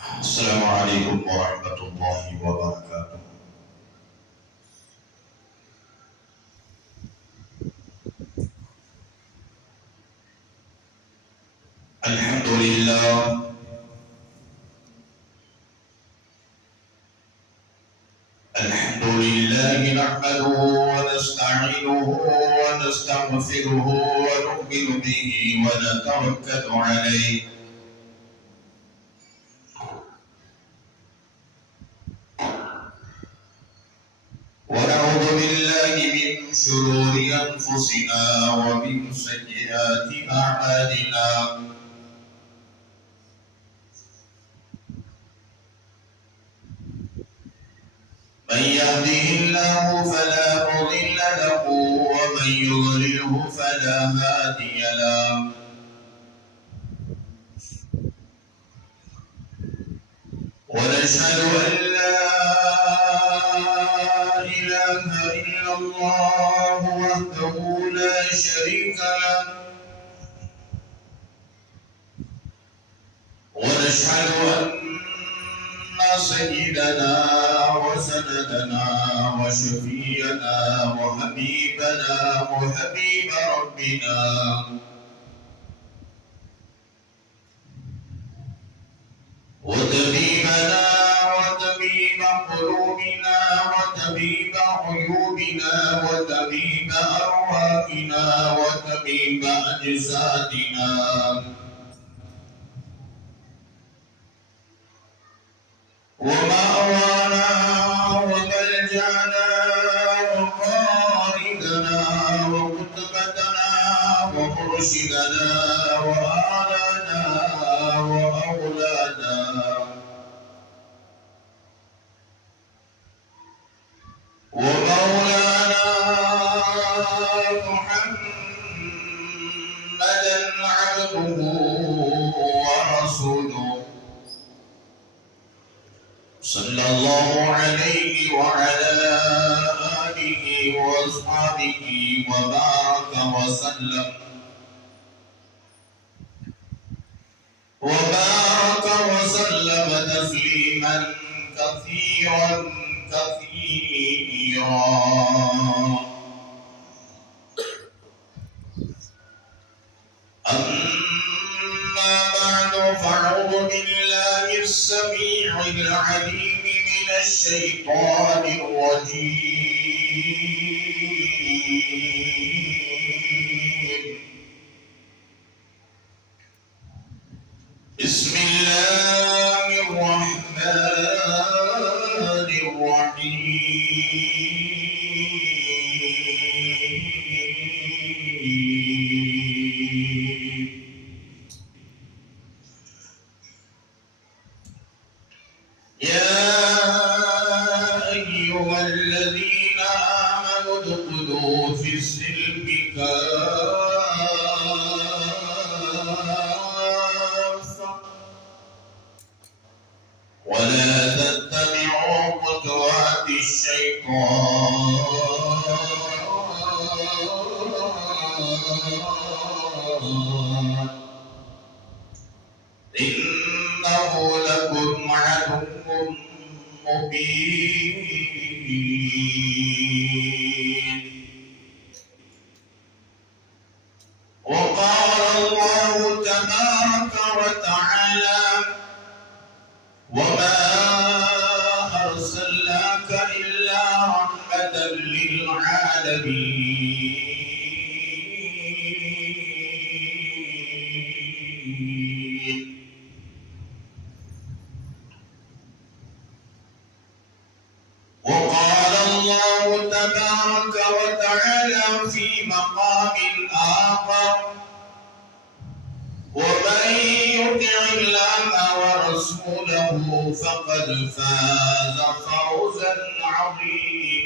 السلام عليكم ورحمة الله وبركاته. الحمد لله نحمده ونستعينه ونستغفره ونؤمن به ونتوكل عليه ونعوذ بالله من شرور أنفسنا ومن سيئات أعمالنا. من يهده الله فلا مضل له ومن يضلله فلا هادي له. ونشهد أن لا إله إلا الله وحده لا شريك له. ونشهد أن سيدنا وسندنا وشفينا وحبيبنا وحبيب ربنا وطبيبنا وطبيب قلوبنا وطبيب عيوبنا وطبيب أرواحنا وطبيب أجسادنا ومأوانا وملجأنا وقائدنا وقدوتنا ومرشدنا وآلنا وأولادنا ومولانا محمدا عبده ورسوله صلى الله عليه وعلى آله وأصحابه وبارك وسلم تسليما كثيرا كثيرا. أما بعد فأعوذ بالله السميع العليم من الشيطان الرجيم. بسم الله الرحمن الرحيم. يا أيها الذين آمنوا ادخلوا في السلم كافة ولا تتبعوا خطوات الشيطان إنه لكم عدو مبين. وقال الله تبارك وتعالى وما أرسلناك إلا رحمة للعالمين. وقال الله تبارك وتعالى في مقام آخر ومن يطع الله ورسوله فقد فاز فوزا عظيما.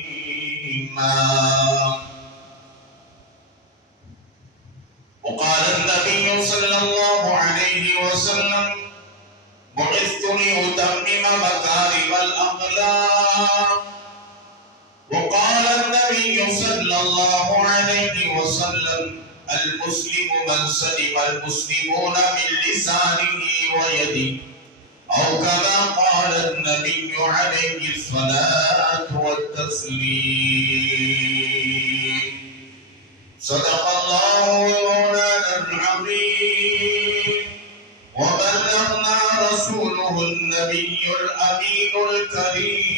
وقال النبي صلى الله عليه وسلم بعثت لأتمم مكارم الأخلاق. وقال النبي صلى الله عليه وسلم المسلم من سلم المسلمون من لسانه ويده أو كما قال النبي عليه الصلاة والتسليم. صدق الله مولانا العظيم، وبلغنا رسوله النبي الأمين الكريم،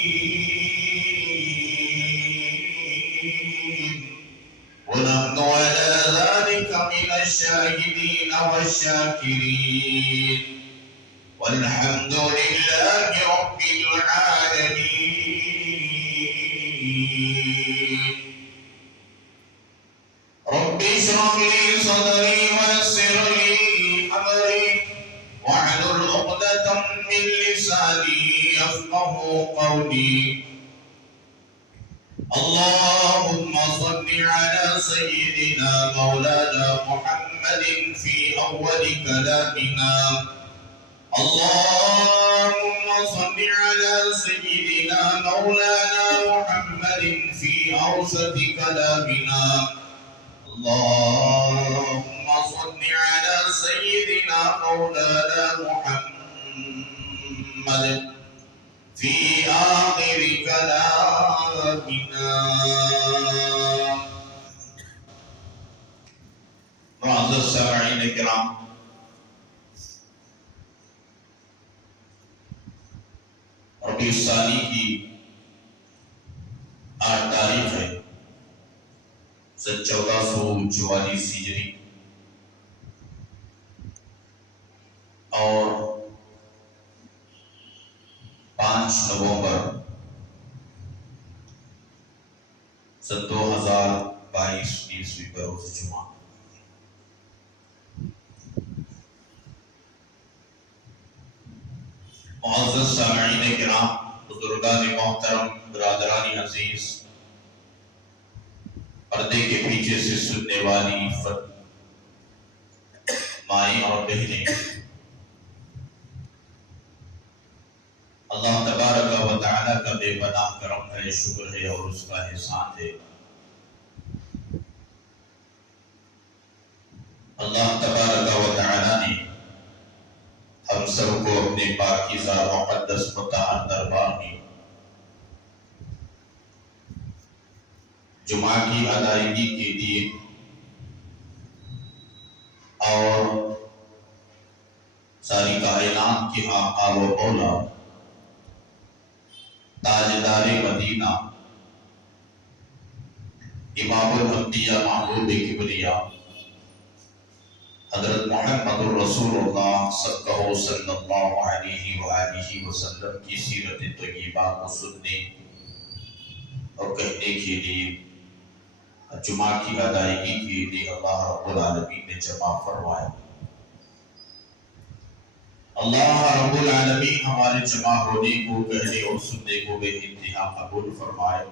ونحن على ذلك من الشاهدين والشاكرين، والحمد لله رب العالمين. رب اشرح لي صدري ويسر لي أمري واحلل عقدة من لساني يفقه قولي. اللهم صل على سيدنا مولانا محمد في أول كلامنا. اللهم صل على سيدنا مولانا محمد في أوسط كلامنا. اللهم صل على سيدنا مولانا محمد في آخر كلامنا. معزز سامعین کرام، ربیع الثانی کی 8 تاریخ ہے، 1444 ہجری، اور 5 نومبر 2022 عیسوی پر روز جمعہ۔ معزز سامعین کرام، بزرگان محترم، برادران عزیز، پردے کے پیچھے سے سننے والی مائیں اور بہنیں، اللہ تبارک و تعالی کا بے پناہ کرم ہے، شکر ہے اور اس کا احسان ہے۔ اللہ تبارک و تعالی نے ہم سب کو اپنے پاکیزہ مقدس مطہر دربار میں جمعہ کی ادائیگی کے لیے اور ساری کائنات کے آقا و مولا، تاجدار مدینہ، امام الانبیاء، محبوب کبریاء، حضرت محمد الرسول اللہ صلی اللہ علیہ وآلہ وسلم کی سیرت طیبہ کو سننے اور کہنے کے لیے، جمعہ کی ادائیگی کے لیے اللہ رب العالمین نے جمع فرمایا۔ اللہ رب العالمین ہمارے جمع ہونے کو، کہنے اور سننے کو بے انتہا قبول فرمائے،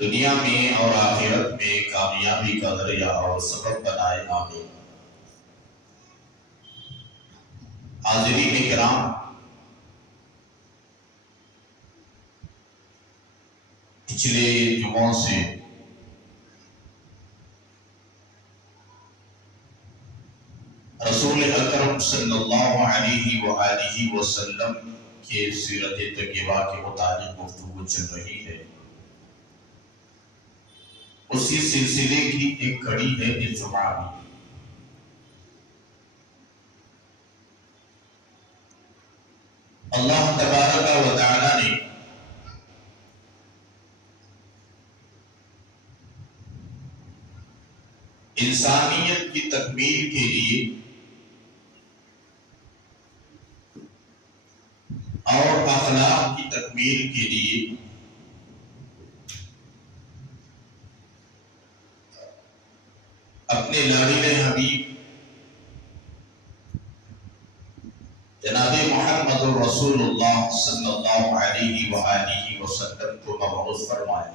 دنیا میں اور آخرت میں کامیابی کا ذریعہ اور سبب بنائے، آمین۔ حاضرین کرام، پچھلے جمعوں سے رسول اکرم صلی اللہ علیہ وآلہ وسلم کے سیرت طیبہ کے متعلق گفتگو چل رہی ہے۔ اسی سلسلے کی ایک کڑی ہے اس جمعہ میں۔ اللہ تبارک و تعالی نے انسانیت کی تکمیل کے لیے اور اخلاق کی تکمیل کے لیے اپنے لاڈلے حبیب جناب محمد الرسول اللہ صلی اللہ علیہ وآلہ وسلم کو مبعوث فرمایا۔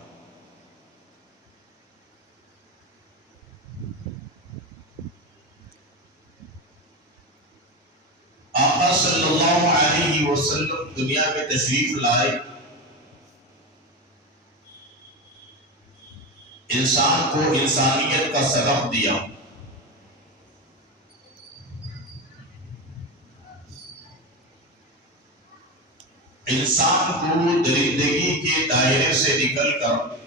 آقا صلی اللہ علیہ وسلم دنیا میں تشریف لائے، انسان کو انسانیت کا سبق دیا، انسان کو درندگی کے دائرے سے نکل کر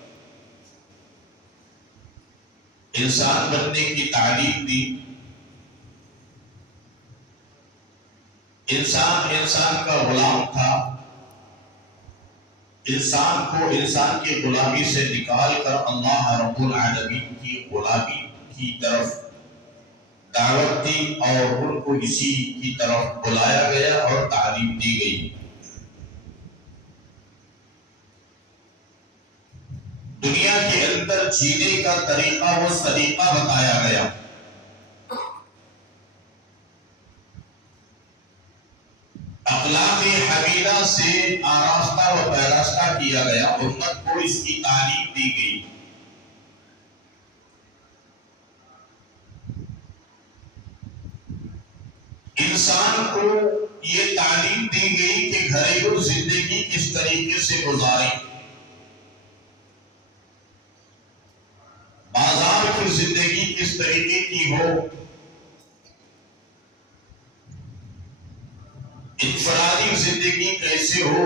انسان بننے کی تعلیم دی. انسان کا غلام تھا. انسان کو انسان کی غلامی سے نکال کر اللہ رب العالمین کی غلامی کی طرف دعوت دی اور ان کو اسی کی طرف بلایا گیا اور تعلیم دی گئی. دنیا کے اندر جینے کا طریقہ و سلیقہ بتایا گیا. اخلاق حمیدہ سے آراستہ و پیراستہ کیا گیا. امت کو اس کی تعلیم دی گئی. انسان کو یہ تعلیم دی گئی کہ گھریلو زندگی کس طریقے سے گزاریں، بازار کی زندگی کس طریقے کی ہو، انفرادی زندگی کیسے ہو،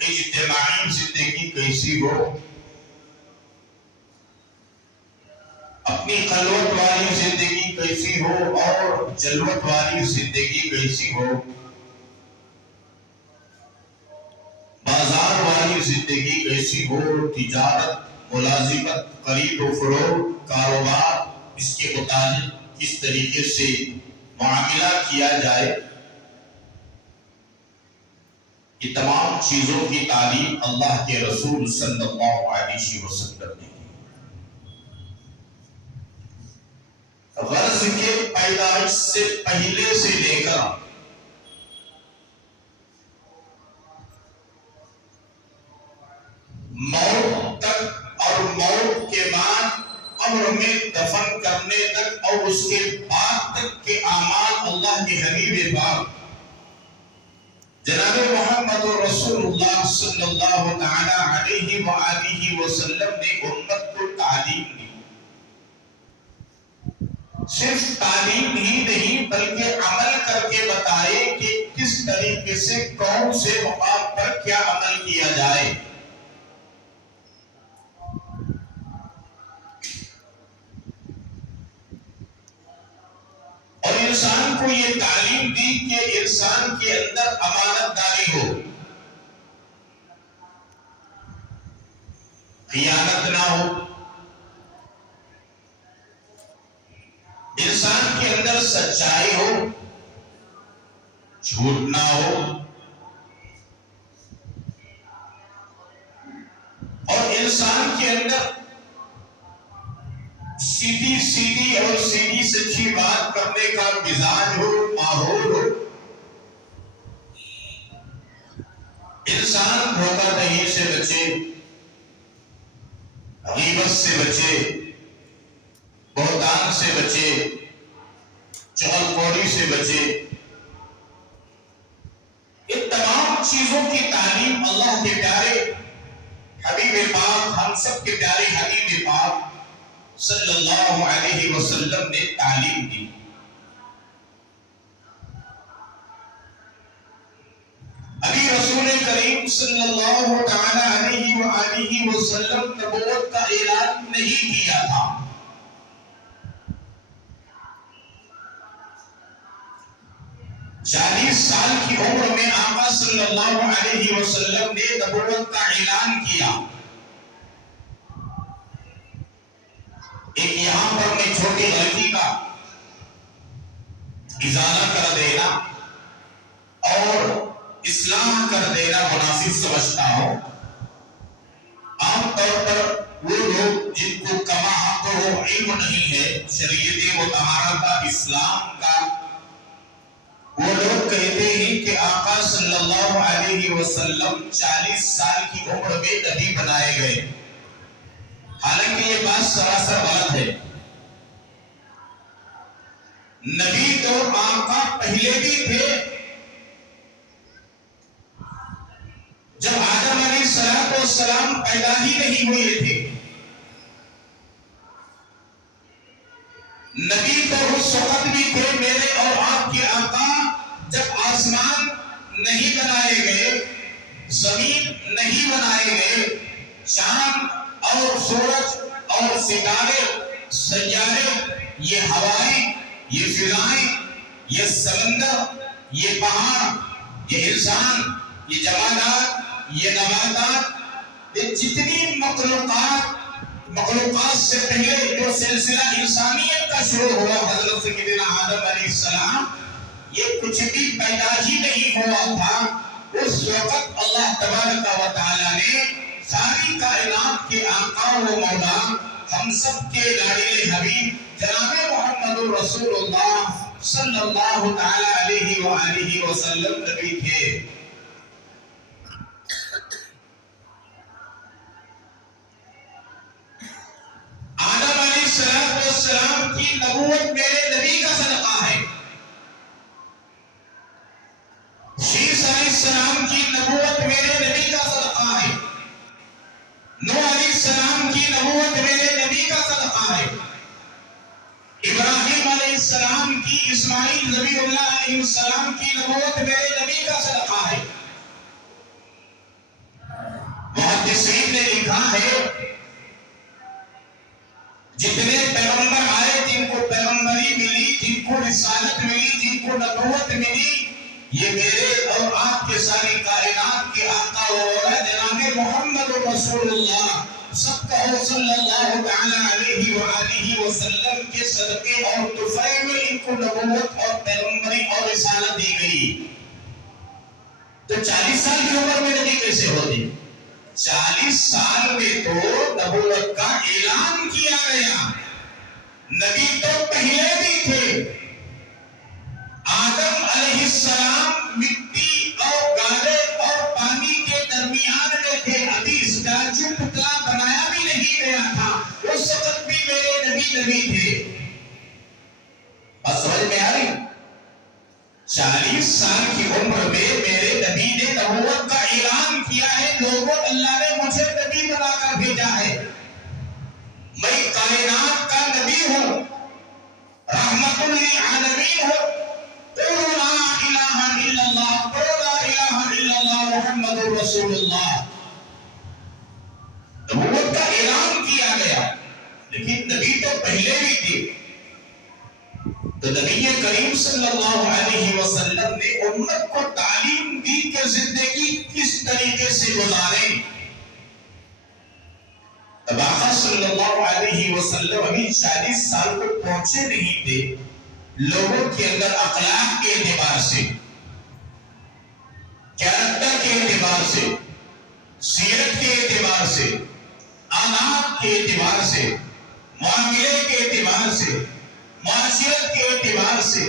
اجتماعی زندگی کیسی ہو، اپنی خلوت والی زندگی کیسی ہو اور جلوت والی زندگی کیسی ہو، بازار والی زندگی کیسی ہو، تجارت، ملازمت، خرید و فروخت، کاروبار، اس کے متعلق کس طریقے سے معاملہ کیا جائے. یہ تمام چیزوں کی تعلیم اللہ کے رسول صلی اللہ علیہ وسلم نے دی. غرض کے پیدائش سے پہلے سے لے کر موت تک اور موت کے بعد قبر میں دفن کرنے تک اور اس کے بعد تک کے اعمال اللہ کے حبیب پاک جناب محمد رسول اللہ صلی اللہ تعالی علیہ وآلہ وسلم نے امت کو تعلیم دی. صرف تعلیم ہی نہیں بلکہ عمل کر کے بتائے کہ کس طریقے سے کون سے مقام پر کیا عمل کیا جائے. اور انسان کو یہ تعلیم دی کہ انسان کے اندر امانت داری ہو، خیانت نہ ہو، انسان کے اندر سچائی ہو، جھوٹ نہ ہو، اور انسان کے اندر سیدھی اور سیدھی سچی بات کرنے کا مزاج ہو، ماحول ہو. انسان دھوکہ دہی سے بچے، غیبت سے بچے، بہتان سے بچے، چغل خوری سے بچے. یہ تمام چیزوں کی تعلیم اللہ کے پیارے حبیب پاک، ہم سب کے پیارے حبیب پاک صلی اللہ علیہ وسلم نے تعلیم دی. ابھی رسول کریم صلی اللہ تعالی علیہ وآلہ وسلم نبوت کا اعلان نہیں کیا تھا. 40 سال کی عمر میں آقا صلی اللہ علیہ وسلم نے نبوت کا اعلان کیا. ایک یہاں پر میں چھوٹی غلطی کا ازالہ کر دینا اور اصلاح کر دینا مناسب سمجھتا ہوں. عام طور پر وہ لوگ جن کو کما حق و علم نہیں ہے شریعت مطہرہ کا، اسلام کا، وہ لوگ کہتے ہیں کہ آقا صلی اللہ علیہ وسلم 40 سال کی عمر میں نبی بنائے گئے. حالانکہ یہ بات سراسر غلط ہے. نبی تو آقا پہلے بھی تھے. جب آدم علیہ السلام پیدا ہی نہیں ہوئے تھے، نبی تو اس وقت بھی تھے میرے اور آپ کے آقا جب آسمان نہیں بنائے گئے، زمین نہیں بنائے گئے، چاند اور سورج اور ستارے، سیارے، یہ ہوائیں، یہ فضائیں، یہ سمندر، یہ پہاڑ، یہ انسان، یہ جمادات، یہ نباتات، یہ جتنی مخلوقات سے پہلے جو سلسلہ انسانیت کا شروع ہوا حضرت سیدنا آدم علیہ السلام، یہ کچھ بھی پیدا ہی نہیں ہوا تھا۔ اس وقت اللہ تبارک و تعالی نے ساری کائنات کے آقا و مولا، ہم سب کے لاڈلے حبیب جناب محمد رسول اللہ صلی اللہ تعالی علیہ وآلہ وسلم نبی تھے۔ آدم علیہ السلام کی نبوت میرے نبی کا صدقہ ہے، شیس علیہ السلام کی نبوت میرے نبی کا صدقہ ہے، نوح علیہ السلام کی نبوت میرے نبی کا صدقہ ہے، ابراہیم علیہ السلام کی، اسماعیل ذبیح اللہ علیہ السلام کی نبوت میرے نبی کا صدقہ ہے۔ محدثین نے لکھا ہے جتنے پیغمبر آئے، جن کو پیغمبری ملی، جن کو رسالت ملی، جن کو نبوت ملی، یہ میرے اور آپ کے ساری کائنات کے آقا و مولا جناب محمد رسول اللہ سب کہو صلی اللہ تعالی علیہ وآلہ وسلم کے صدقے اور تحفے میں ان کو نبوت اور پیغمبری اور رسالت دی گئی۔ تو 40 سال کی عمر میں نبی کیسے ہوتی؟ 40 سال میں تو نبوت کا اعلان کیا گیا۔ نبی تو پہلے بھی تھے۔ آدم علیہ السلام مٹی اور گالے اور پانی کے درمیان میں تھے، ابھی اسٹیچو پتلا بنایا بھی نہیں گیا تھا، اس وقت بھی میرے نبی تھے۔ بس سمجھ میں آ رہی؟ 40 سال کی عمر میں میرے نبی نے نبوت کا اعلان کیا ہے، لوگوں اللہ نے مجھے نبی بنا کر بھیجا ہے، میں کائنات کا نبی ہوں، رحمت للعالمین ہوں۔ قولوا لا الہ الا اللہ، قولوا لا الہ الا اللہ محمد رسول اللہ۔ نبوت کا اعلان کیا گیا، لیکن نبی تو پہلے بھی تھے۔ تو نبی کریم صلی اللہ علیہ وسلم نے امت کو تعلیم دی کہ زندگی کس طریقے سے گزاریں۔ اب آقا صلی اللہ علیہ وسلم ابھی 40 سال کو پہنچے نہیں تھے، لوگوں کے اندر اخلاق کے اعتبار سے، کیریکٹر کے اعتبار سے، سیرت کے اعتبار سے، آداب کے اعتبار سے، معاملے کے اعتبار سے، معاشرت کے اعتبار سے،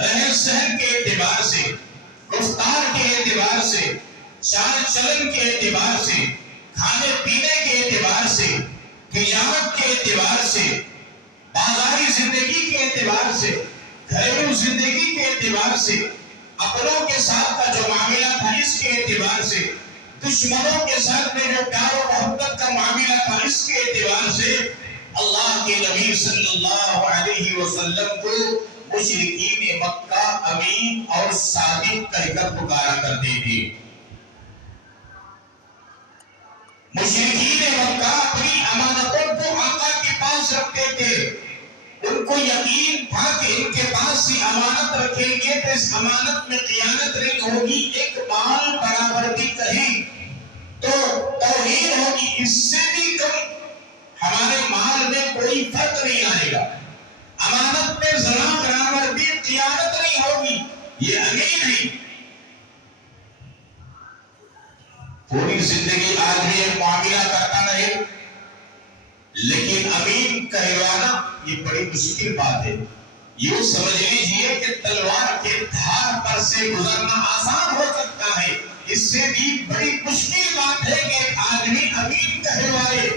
رہن سہن کے اعتبار سے، رفتار کے اعتبار سے، چال چلن کے اعتبار سے، کھانے پینے کے اعتبار سے، تجارت کے اعتبار سے، بازاری زندگی کے اعتبار سے، گھریلو زندگی کے اعتبار سے، اپنوں کے ساتھ کا جو معاملہ تھا اس کے اعتبار سے، دشمنوں کے ساتھ میں جو پیار و محبت کا معاملہ تھا اس کے اعتبار سے، اللہ کے نبی صلی اللہ علیہ وسلم کو مشرکین مکہ امین اور صادق کہہ کر پکارا کرتے تھے۔ مشرکین مکہ اپنی امانتوں کو آقا کے پاس رکھتے تھے، ان کو یقین تھا کہ ان کے پاس سے امانت رکھیں گے تو اس امانت میں خیانت نہیں ہوگی، ایک بال برابر بھی کہیں تو توہین ہوگی، اس سے بھی کم ہمارے مال میں کوئی فرق نہیں آئے گا، امانت میں ذرا برابر بھی خیانت نہیں ہوگی، یہ امین ہے۔ پوری زندگی آدمی ایک معاملہ کرتا رہے لیکن امین کہلانا یہ بڑی مشکل بات ہے۔ یوں سمجھ لیجئے کہ تلوار کے دھار پر سے گزرنا آسان ہو سکتا ہے، اس سے بھی بڑی مشکل بات ہے کہ ایک آدمی امین کہلوائے،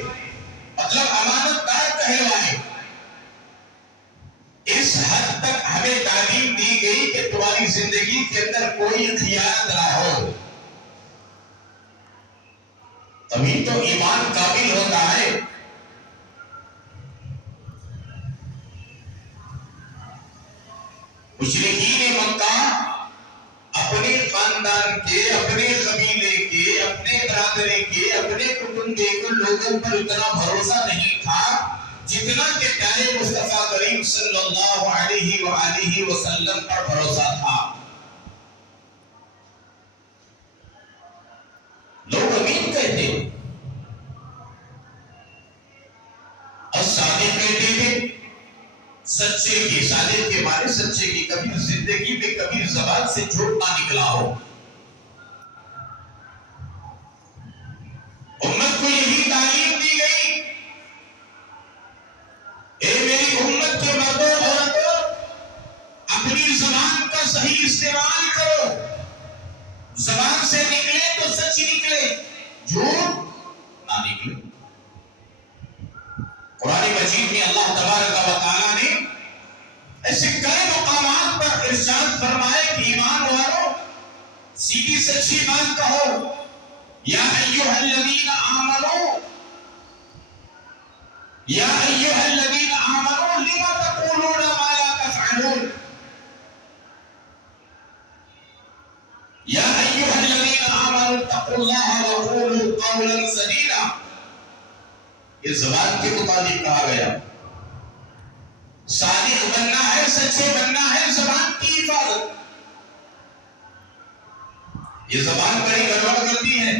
مطلب امانت دار کہلوائے۔ اس حد تک ہمیں تعلیم دی گئی کہ تمہاری زندگی کے اندر کوئی خیانت نہ ہو، تبھی تو ایمان کامل ہوتا ہے۔ مشرکین مکہ اپنے خاندان کے، اپنے قبیلے کے، اپنے برادری کے اپنے کنبے کے لوگوں پر اتنا بھروسہ نہیں تھا جتنا کہ پیارے مصطفیٰ کریم صلی اللہ علیہ وآلہ وسلم پر بھروسہ تھا. لوگ امین کہتے اور صادق کہتے تھے. سچے کی، صادق کے معنی سچے کی. کبھی زندگی میں کبھی زبان سے جھوٹ نہ نکلا ہو. امت کو یہی تعلیم دی گئی، اے میری امت کے مردوں عورتوں، اپنی زبان کا صحیح استعمال کرو. زبان سے نکلے تو سچ نکلے، جھوٹ نہ نکلے. قرآن مجید میں اللہ تبارک و تعالیٰ نے ایسے کئی مقامات پر ارشاد فرمائے کہ ایمان والوں سیدھی سچی بات کہو. یا ایھا الذین آمنوا، یا ایھا الذین آمنوا لم تقولون ما لا تفعلون. یا ایھا الذین آمنوا اتقوا اللہ وقولوا قولا سدیدا. یہ زبان کے مطابق کہا گیا. صادق بننا ہے، سچے بننا ہے، زبان کی حفاظت. یہ زبان بڑی گڑبڑ کرتی ہے.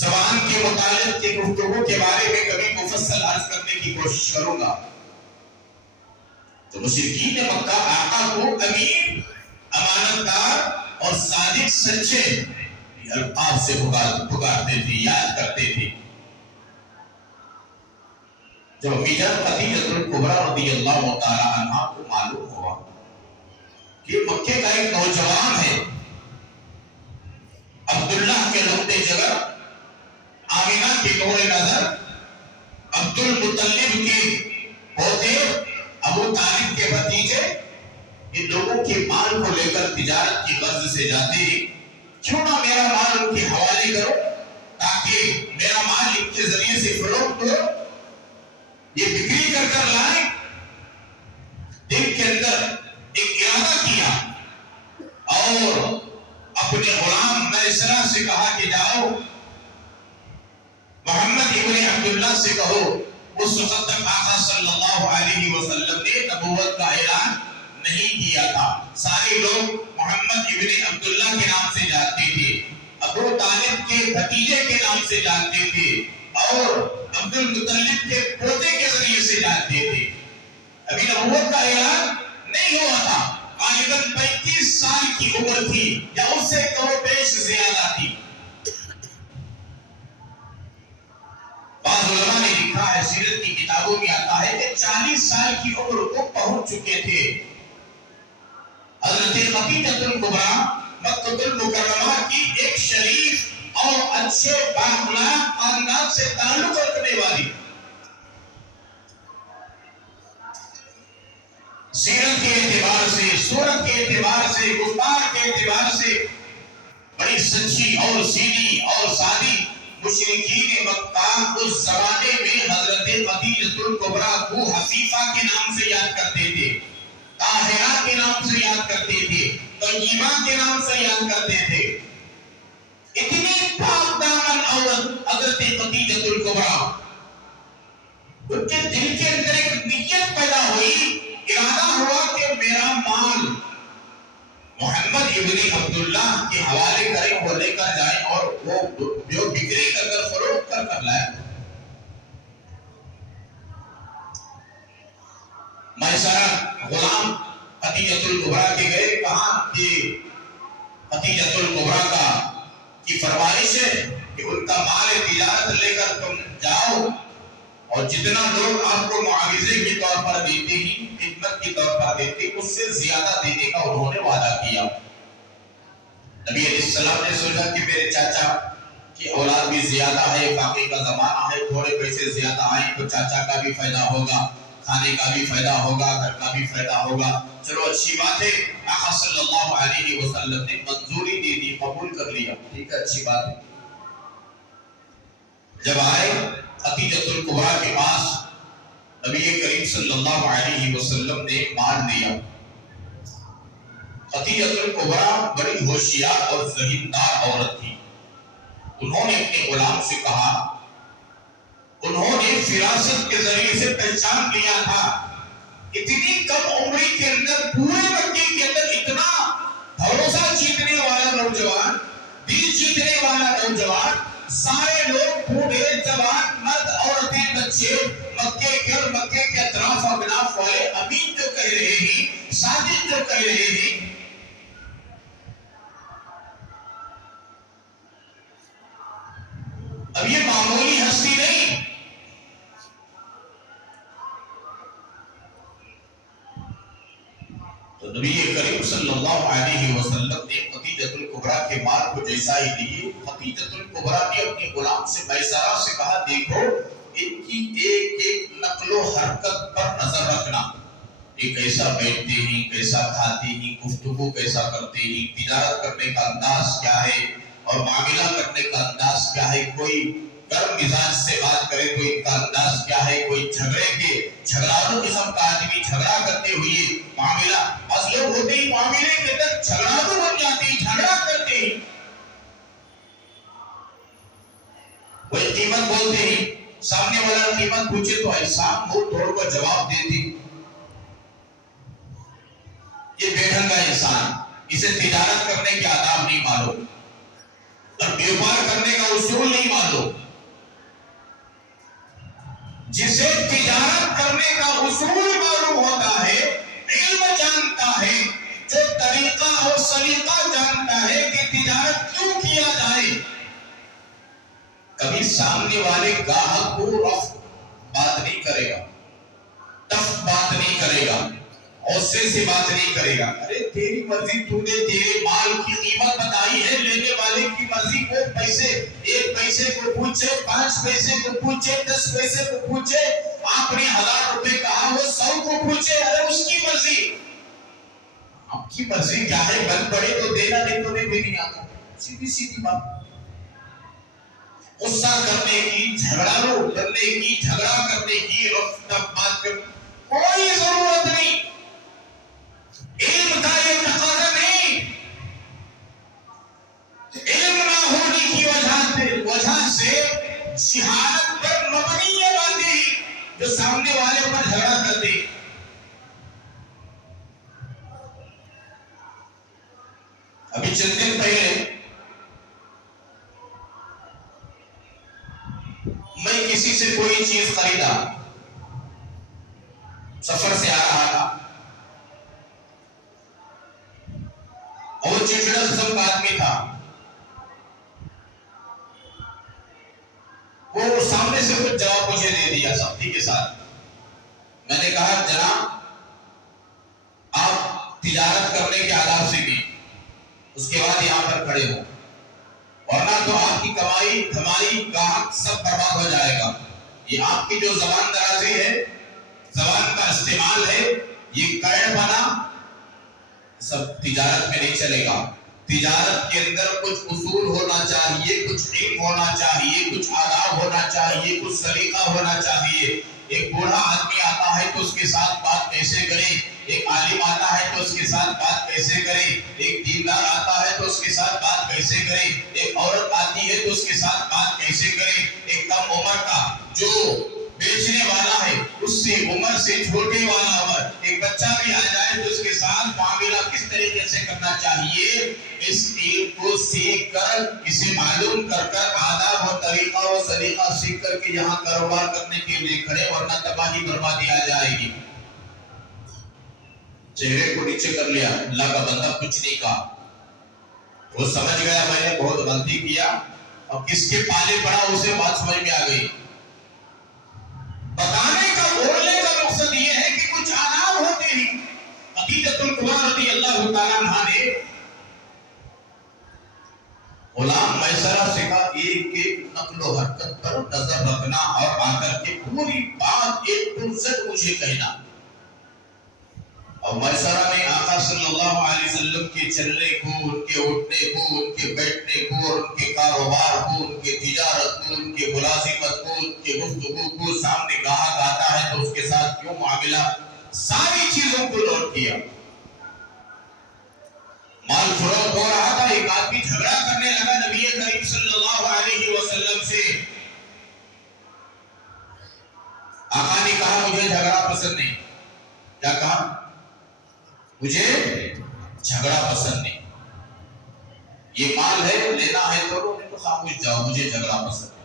زبان کے متعلق کی گفتگو کے بارے میں کبھی مفصل عرض کرنے کی کوشش کروں گا. تو مشرکین مکہ آقا کو امین، امانتدار اور صادق، سچے القاب سے پکارتے تھے، یاد کرتے تھے. جب امی جان خدیجہ الکبریٰ رضی اللہ تعالی عنہا کو معلوم ہوا کہ مکے کا ایک نوجوان ہے، عبداللہ کے لمبے جگر، آمینہ کی نور نظر، عبد المطلب کے پوتے، ابو طالب کے بھتیجے، ان لوگوں کے مال کو لے کر تجارت کی غرض سے جاتے ہیں. کیوں نہ میرا مال ان کے حوالے کرو تاکہ میرا مال ان کے ذریعے سے فروخت ہو. یہ بکری کر کر لائے. دل کے اندر ایک ارادہ کیا اور اپنے غلام میسرہ سے کہا کہ جاؤ محمد ابن عبداللہ سے کہو. اس وقت تک آقا صلی اللہ علیہ وسلم نے نبوت کا اعلان نہیں کیا تھا. سارے لوگ محمد ابن عبداللہ کے نام سے جانتے تھے، ابو طالب کے بھتیجے کے نام سے جانتے تھے اور عبد المطلب کے پوتے کے ذریعے سے جانتے تھے. ابھی نبوت کا اعلان نہیں ہوا تھا. غالباً 35 سال کی عمر تھی یا اس سے کم و بیش زیادہ تھی. بعض علماء نے لکھا ہے، سیرت کی کتابوں میں آتا ہے کہ 40 سال کی عمر کو پہنچ چکے تھے. حضرت خدیجہ الکبریٰ مکہ المکرمہ کی ایک شریف اور اچھے بااخلاق خاندان سے تعلق رکھنے والی، سیرت کے اعتبار سے، صورت کے اعتبار سے، گفتار کے اعتبار سے بڑی سچی اور سیدھی اور سادی. مشرکین مکہ اس زمانے میں حضرت خدیجہ الکبریٰ کو حفیفہ کے نام سے یاد کرتے تھے، طاہرہ کے نام سے یاد کرتے تھے، طیبہ کے نام سے یاد کرتے تھے. اتنی پاک دامن عورت حضرت خدیجہ الکبریٰ، ان کے دل کے اندر ایک نیت پیدا ہوئی، ارادہ ہوا کہ میرا مال محمد ابن عبداللہ کے حوالے کریں، وہ لے کر جائیں اور وہ جو بکری کر کر فروخت کر کر لائیں. میسرہ غلام خدیجہ الکبریٰ کے گئے، کہا کہ خدیجہ الکبریٰ کی فرمائش ہے کہ ان کا مال تجارت لے کر تم جاؤ اور جتنا لوگ آپ کو معاوضے کے طور پر دیتے ہیں، خدمت کے طور پر دیتے ہیں، اس سے زیادہ دینے کا انہوں نے وعدہ کیا. نبی علیہ السلام نے سوچا کہ میرے چاچا کی اولاد بھی زیادہ ہے، باقی کا زمانہ ہے، تھوڑے پیسے زیادہ آئیں تو چاچا کا بھی فائدہ ہوگا، کھانے کا بھی فائدہ ہوگا، گھر کا بھی فائدہ ہوگا. چلو اچھی بات ہے. آقا صلی اللہ علیہ وسلم نے منظوری دے دی، قبول کر لیا. ٹھیک ہے، اچھی بات ہے. جب آئے خدیجہ الکبریٰ کے پاس، نبی کریم صلی اللہ علیہ وسلم نے مال دیا. خدیجہ الکبریٰ بڑی ہوشیار اور ذہیندار عورت تھی. انہوں نے اپنے غلام سے کہا، انہوں نے فراست کے ذریعے سے پہچان لیا تھا، اتنی کم عمری کے اندر پورے مکے کے اندر اتنا بھروسہ جیتنے والا نوجوان، دل جیتنے والا نوجوان، سارے لوگ بوڑھے جوان مرد عورتیں بچے مکے کے اور مکے کے اطراف اکناف والے امین جو کہہ رہے ہیں، صادق جو کہہ رہے ہیں، اب یہ معمولی ہستی نہیں، تو نبی کریم صلی اللہ علیہ وسلم نے خدیجۃ الکبریٰ کے مال کو جیسا ہی دیے، خدیجۃ الکبریٰ نے اپنے غلام سے میسرہ سے کہا، دیکھو ان کی ایک ایک نقل و حرکت پر نظر رکھنا، یہ کیسا بیٹھتے ہیں، کیسا کھاتے ہیں، گفتگو کیسا کرتے ہیں، تجارت کرنے کا انداز کیا ہے اور معاملہ کرنے کا انداز کیا ہے، کوئی گرم مزاج سے بات کرے تو ان کا انداز کیا ہے، کوئی جھگڑالو قسم کا آدمی جھگڑا کرتے ہوئے معاملہ، بس لوگ ہوتے ہی معاملے کے اندر جھگڑالو بن جاتے ہیں، جھگڑا کرتے ہیں، کوئی قیمت بولتے ہیں، سامنے والا قیمت پوچھے تو ایسا منہ توڑ کر جواب دیتی، یہ بے ڈھنگا انسان، اسے تجارت کرنے کے آداب نہیں معلوم اور بیوپار کرنے کا اصول نہیں معلوم، جسے تجارت کرنے کا اصول معلوم ہوتا ہے، علم جانتا ہے، جو طریقہ اور سلیقہ جانتا ہے کہ تجارت کیوں کیا جائے، کبھی سامنے والے گاہک کو رف بات نہیں کرے گا، ٹف بات نہیں کرے گا، غصے سے بات نہیں کرے گا، ارے تیری مرضی، تو نے تیرے مال کی قیمت بتائی ہے، لینے والے کی مرضی کو پیسے، ایک پیسے کو پوچھے، 5 پیسے کو پوچھے، 10 پیسے کو پوچھے، آپ نے 1000 روپے کہا وہ 100 کو پوچھے، ارے اس کی مرضی، آپ کی مرضی کیا ہے، بن پڑے تو دینا، نہیں تو نہیں آتا، سیدھی سیدھی بات، غصہ کرنے کی، جھگڑالو کرنے کی، جھگڑا کرنے کی، رف ٹف بات کرنے کوئی ضرورت نہیں، علم کا یہ تقاضا نہیں، علم نہ ہونے کی وجہ سے شہادت پر مبنی یہ باتیں جو سامنے والے پر جھگڑا کرتے، ابھی چند دن پہلے میں کسی سے کوئی چیز خریدا، سفر سے آ رہا تھا، اور چڑچڑا قسم کا آدمی تھا، وہ سامنے سے کچھ جواب مجھے دے دیا سختی کے ساتھ، میں نے کہا جناب آپ تجارت کرنے کے آداب سیکھیں، اس کے بعد یہاں پر کھڑے ہو، ورنہ تو آپ کی کمائی دھمائی گاہک سب برباد ہو جائے گا، یہ آپ کی جو زبان درازی ہے، زبان کا استعمال ہے، یہ قید بنا سب تجارت میں نہیں چلے گا، تجارت کے اندر کچھ اصول ہونا چاہیے، کچھ علم ہونا چاہیے، کچھ آداب ہونا چاہیے، کچھ سلیقہ ہونا چاہیے، ایک بوڑھا آدمی آتا ہے تو اس کے ساتھ بات کیسے کریں، ایک عالم آتا ہے تو اس کے ساتھ بات کیسے کریں، ایک دیندار آتا ہے تو اس کے ساتھ بات کیسے کریں، ایک عورت آتی ہے تو اس کے ساتھ بات کیسے کریں، ایک کم عمر کا جو بیچنے والا ہے اس سے عمر سے چھوٹے والا عمر، ایک بچہ بھی آ جائے تو اس کے ساتھ معاملہ کس طریقے سے کرنا چاہیے، اس علم کو سیکھ کر، اسے معلوم کر کر، آداب و طریقہ و سلیقہ سیکھ کر کے یہاں کاروبار کرنے کے لیے کھڑے، ورنہ تباہی بربادی آ جائے گی۔ چہرے کو نیچے کر لیا، اللہ کا بندہ کچھ نہیں کہا، وہ سمجھ گیا میں نے بہت غلطی کیا، اور کس کے پالے پڑا اسے بات سمجھ میں آ گئی۔ بتانے کا، بولنے کا مقصد یہ ہے کہ کچھ آداب ہوتے ہیں۔ خدیجۃ الکبریٰ رضی اللہ تعالیٰ عنہا نے غلام میسرہ سے کہا ایک ایک نقل و حرکت پر نظر رکھنا اور آ کر کے پوری بات ایک پرسٹ مجھے کہنا۔ اور میسرہ نے آقا صلی اللہ علیہ وسلم کے چلنے کو، ان کے اٹھنے کو، ان کے بیٹھنے کو، اور ان کے کاروبار کو، ان کے تجارت کو، ان کے ملازمت کو، ان کے گفتگو کو، سامنے گاہک آتا ہے تو اس کے ساتھ کیوں معاملہ، ساری چیزوں کو نوٹ کیا۔ مال فروخت ہو رہا تھا، ایک آدمی جھگڑا کرنے لگا، نبی کریم صلی اللہ علیہ جھگڑا پسند نہیں. کیا کہا؟ مجھے جھگڑا پسند نہیں. یہ مال ہے لینا ہے تو لو، نہیں تو خاموش جاؤ، مجھے جھگڑا پسند نہیں.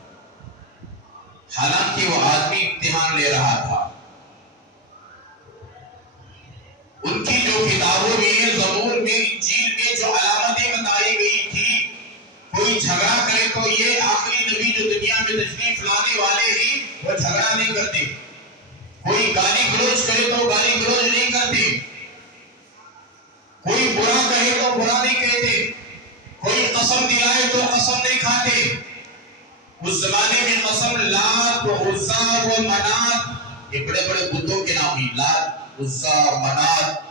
حالانکہ وہ آدمی امتحان لے رہا تھا. ان کی جو کتابوں میں، زبور میں، انجیل میں جو علامتیں بتائی گئی تھی، کوئی جھگڑا کرے تو یہ آخری نبی جو دنیا میں تشریف لانے والے ہیں وہ جھگڑا نہیں کرتے. کوئی گالی گلوچ کرے تو گالی گلوچ نہیں کرتے. کوئی برا کہے تو برا نہیں کہتے. کوئی قسم دلائے تو قسم نہیں کھاتے. اس زمانے میں قسم لات و عزا و منات، یہ بڑے بڑے بتوں کے نام ہیں. لات، عزا، منات،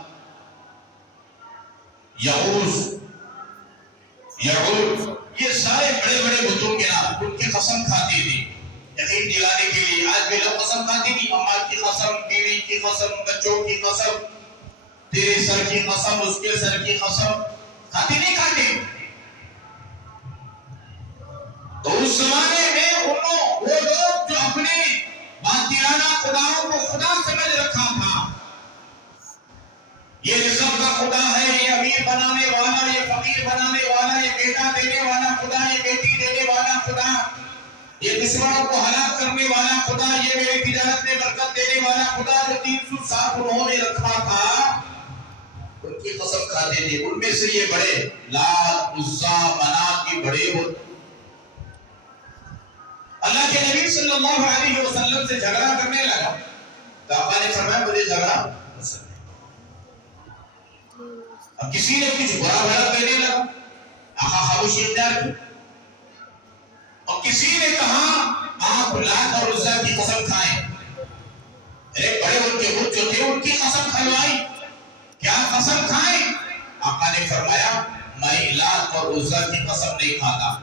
یعوز، یعوز، یہ سارے بڑے بڑے بتوں کے نام. ان کی قسم کھاتے تھے یقین دلانے کے لیے. آج بھی لوگ قسم کھاتے نہیں. امال کی قسم، بیوی کی قسم، بچوں کی قسم، تیرے سر کی قسم، اس کے سر کی قسم، کھاتے نہیں کھاتے. تو اس زمانے میں وہ لوگ جو اپنے باطلانہ خداؤں کو خدا سمجھ رکھا تھا، یہ رزق کا خدا ہے، یہ امیر بنانے والا، یہ فقیر بنانے والا، یہ بیٹا دینے والا خدا، یہ بیٹی دینے والا خدا، یہ دشمنوں کو ہلاک کرنے والا خدا، یہ میری تجارت میں برکت دینے والا خدا، جو 300 سال انہوں نے رکھا تھا، ان کی قسم کھاتے تھے. ان میں سے یہ بڑے لات، عزا، منات کے بڑے وہ اللہ کے نبی صلی اللہ علیہ وسلم سے جھگڑا کرنے لگا. تو آقا نے فرمایا مجھے جھگڑا پسند نہیں. اب کسی نے کچھ برا بھلا کہنے لگا، آقا خاموشی اختیار کی. اور کسی نے کہا آپ لات اور عزا کی قسم کھائیں. ایک بڑے ان کے بت جو تھے ان کی قسم کھلوائی. کیا قسم کھائیں؟ آقا نے فرمایا میں لات اور عزا کی قسم نہیں کھاتا،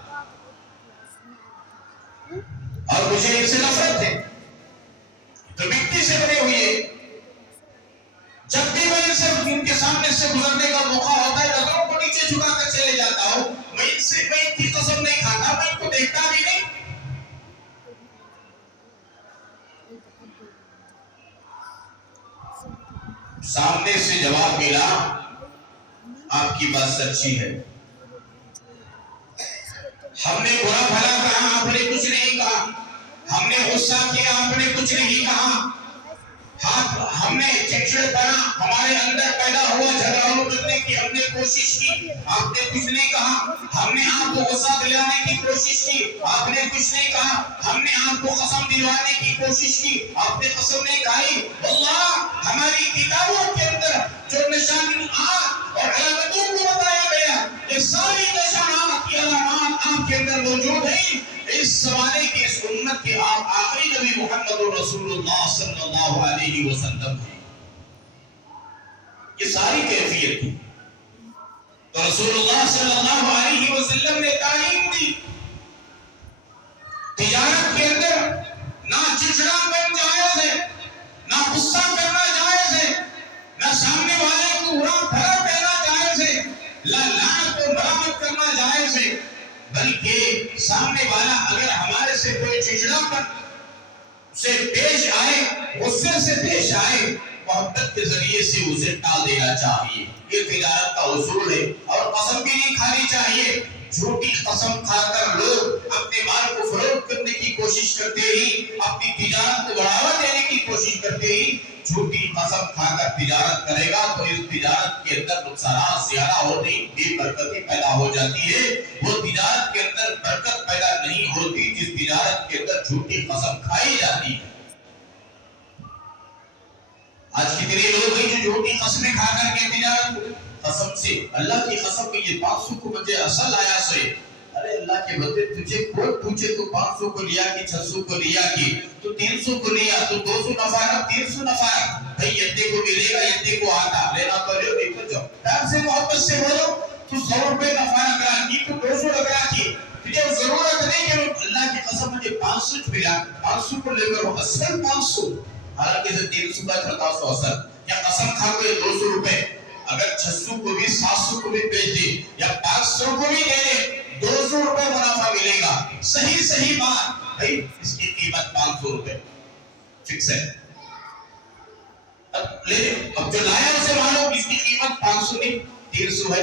اور مجھے ان سے نفرت ہے. تو مٹی سے بنے ہوئے جب بھی میں ان کے سامنے سے گزرنے کا موقع ہوتا ہے نظروں کو نیچے جھکا کر چلے جاتا ہوں. میں ان کی قسم نہیں کھاتا، میں ان کو دیکھتا بھی نہیں. سامنے سے جواب ملا آپ کی بات سچی ہے، ہم نے برا بھلا کہا آپ نے کچھ نہیں کہا، ہم نے غصہ کیا آپ نے کچھ نہیں کہا، ہم نے چڑچڑ پنا ہمارے اندر پیدا ہوا، جھگڑا کرنے کی ہم نے کوشش کی، آپ نے کچھ نہیں کہا. ہم نے آپ کو غصہ دلانے کی کوشش کی، آپ نے کچھ نہیں کہا. ہم نے آپ کو قسم دلوانے کی کوشش کی، آپ نے قسم نہیں کھائی. اللہ ہماری کتابوں کے اندر جو نشانات اور علامتوں کو بتایا گیا، یہ ساری نشانات علامات آپ کے اندر موجود ہیں. اس زمانے کی اس امت کے آپ آخری نبی محمد رسول اللہ صلی اللہ علیہ وسلم ہیں. یہ ساری کیفیت تھی. تو رسول اللہ صلی اللہ علیہ وسلم نے تعلیم دی تجارت کے اندر نہ چچڑا پن جائز ہے، نہ غصہ کرنا جائز ہے، نہ سامنے والے کو برا بھلا کہنا جائز ہے، نہ لعنت کو برآمد کرنا جائز ہے. بلکہ سامنے والا اگر ہمارے سے کوئی چچڑا پن سے پیش آئے، غصے سے پیش آئے، محبت کے ذریعے سے اسے ٹال دینا چاہیے. یہ تجارت کا اصول ہے. اور قسم بھی نہیں کھانی چاہیے. جھوٹی قسم کھا کر لوگ اپنے مال کو فروخت کرنے کی کوشش کرتے ہی، اپنی تجارت کو بڑھاوا دینے کی کوشش کرتے ہی جھوٹی قسم کھا کر تجارت کرے گا تو اس تجارت کے اندر نقصانات زیادہ ہوتی، بے برکتی پیدا ہو جاتی ہے. وہ تجارت کے اندر برکت پیدا نہیں ہوتی جس تجارت کے اندر جھوٹی قسم کھائی جاتی ہے. آج کتنے لوگ ہیں جو جھوٹی قسمیں کھا کر کے تجارت قسم سے، اللہ کی قسم میں یہ 500 کو مجھے اصل آیا سے. ارے اللہ کے بندے تجھے کوئی پوچھے تو 500 کو لیا کہ 600 کو لیا کہ تو 300 کو لیا تو 200 نفع رکھ 300 نفع رکھ. بھئی یتے کو ملے گا، یتے کو آتا لینا تو لے نہیں تو جاؤ. پیار سے محبت سے بولو تو 100 روپے نفع رکھ رہا کی تو 200 رکھ رہا کی. تجھے ضرورت نہیں کہ اللہ کی قسم مجھے 500 ملا، 500 کو لے کر اصل 500، حالانکہ سے 300 کا 1400 اصل. یا قسم کھا کے 200 روپے اگر 600 کو بھی 700 کو بھی بیچ دے یا 500 کو بھی دے دے 200 روپے منافع ملے گا. صحیح بات. بھائی اس کی قیمت 500 روپے فکس ہے. نہیں 300 ہے،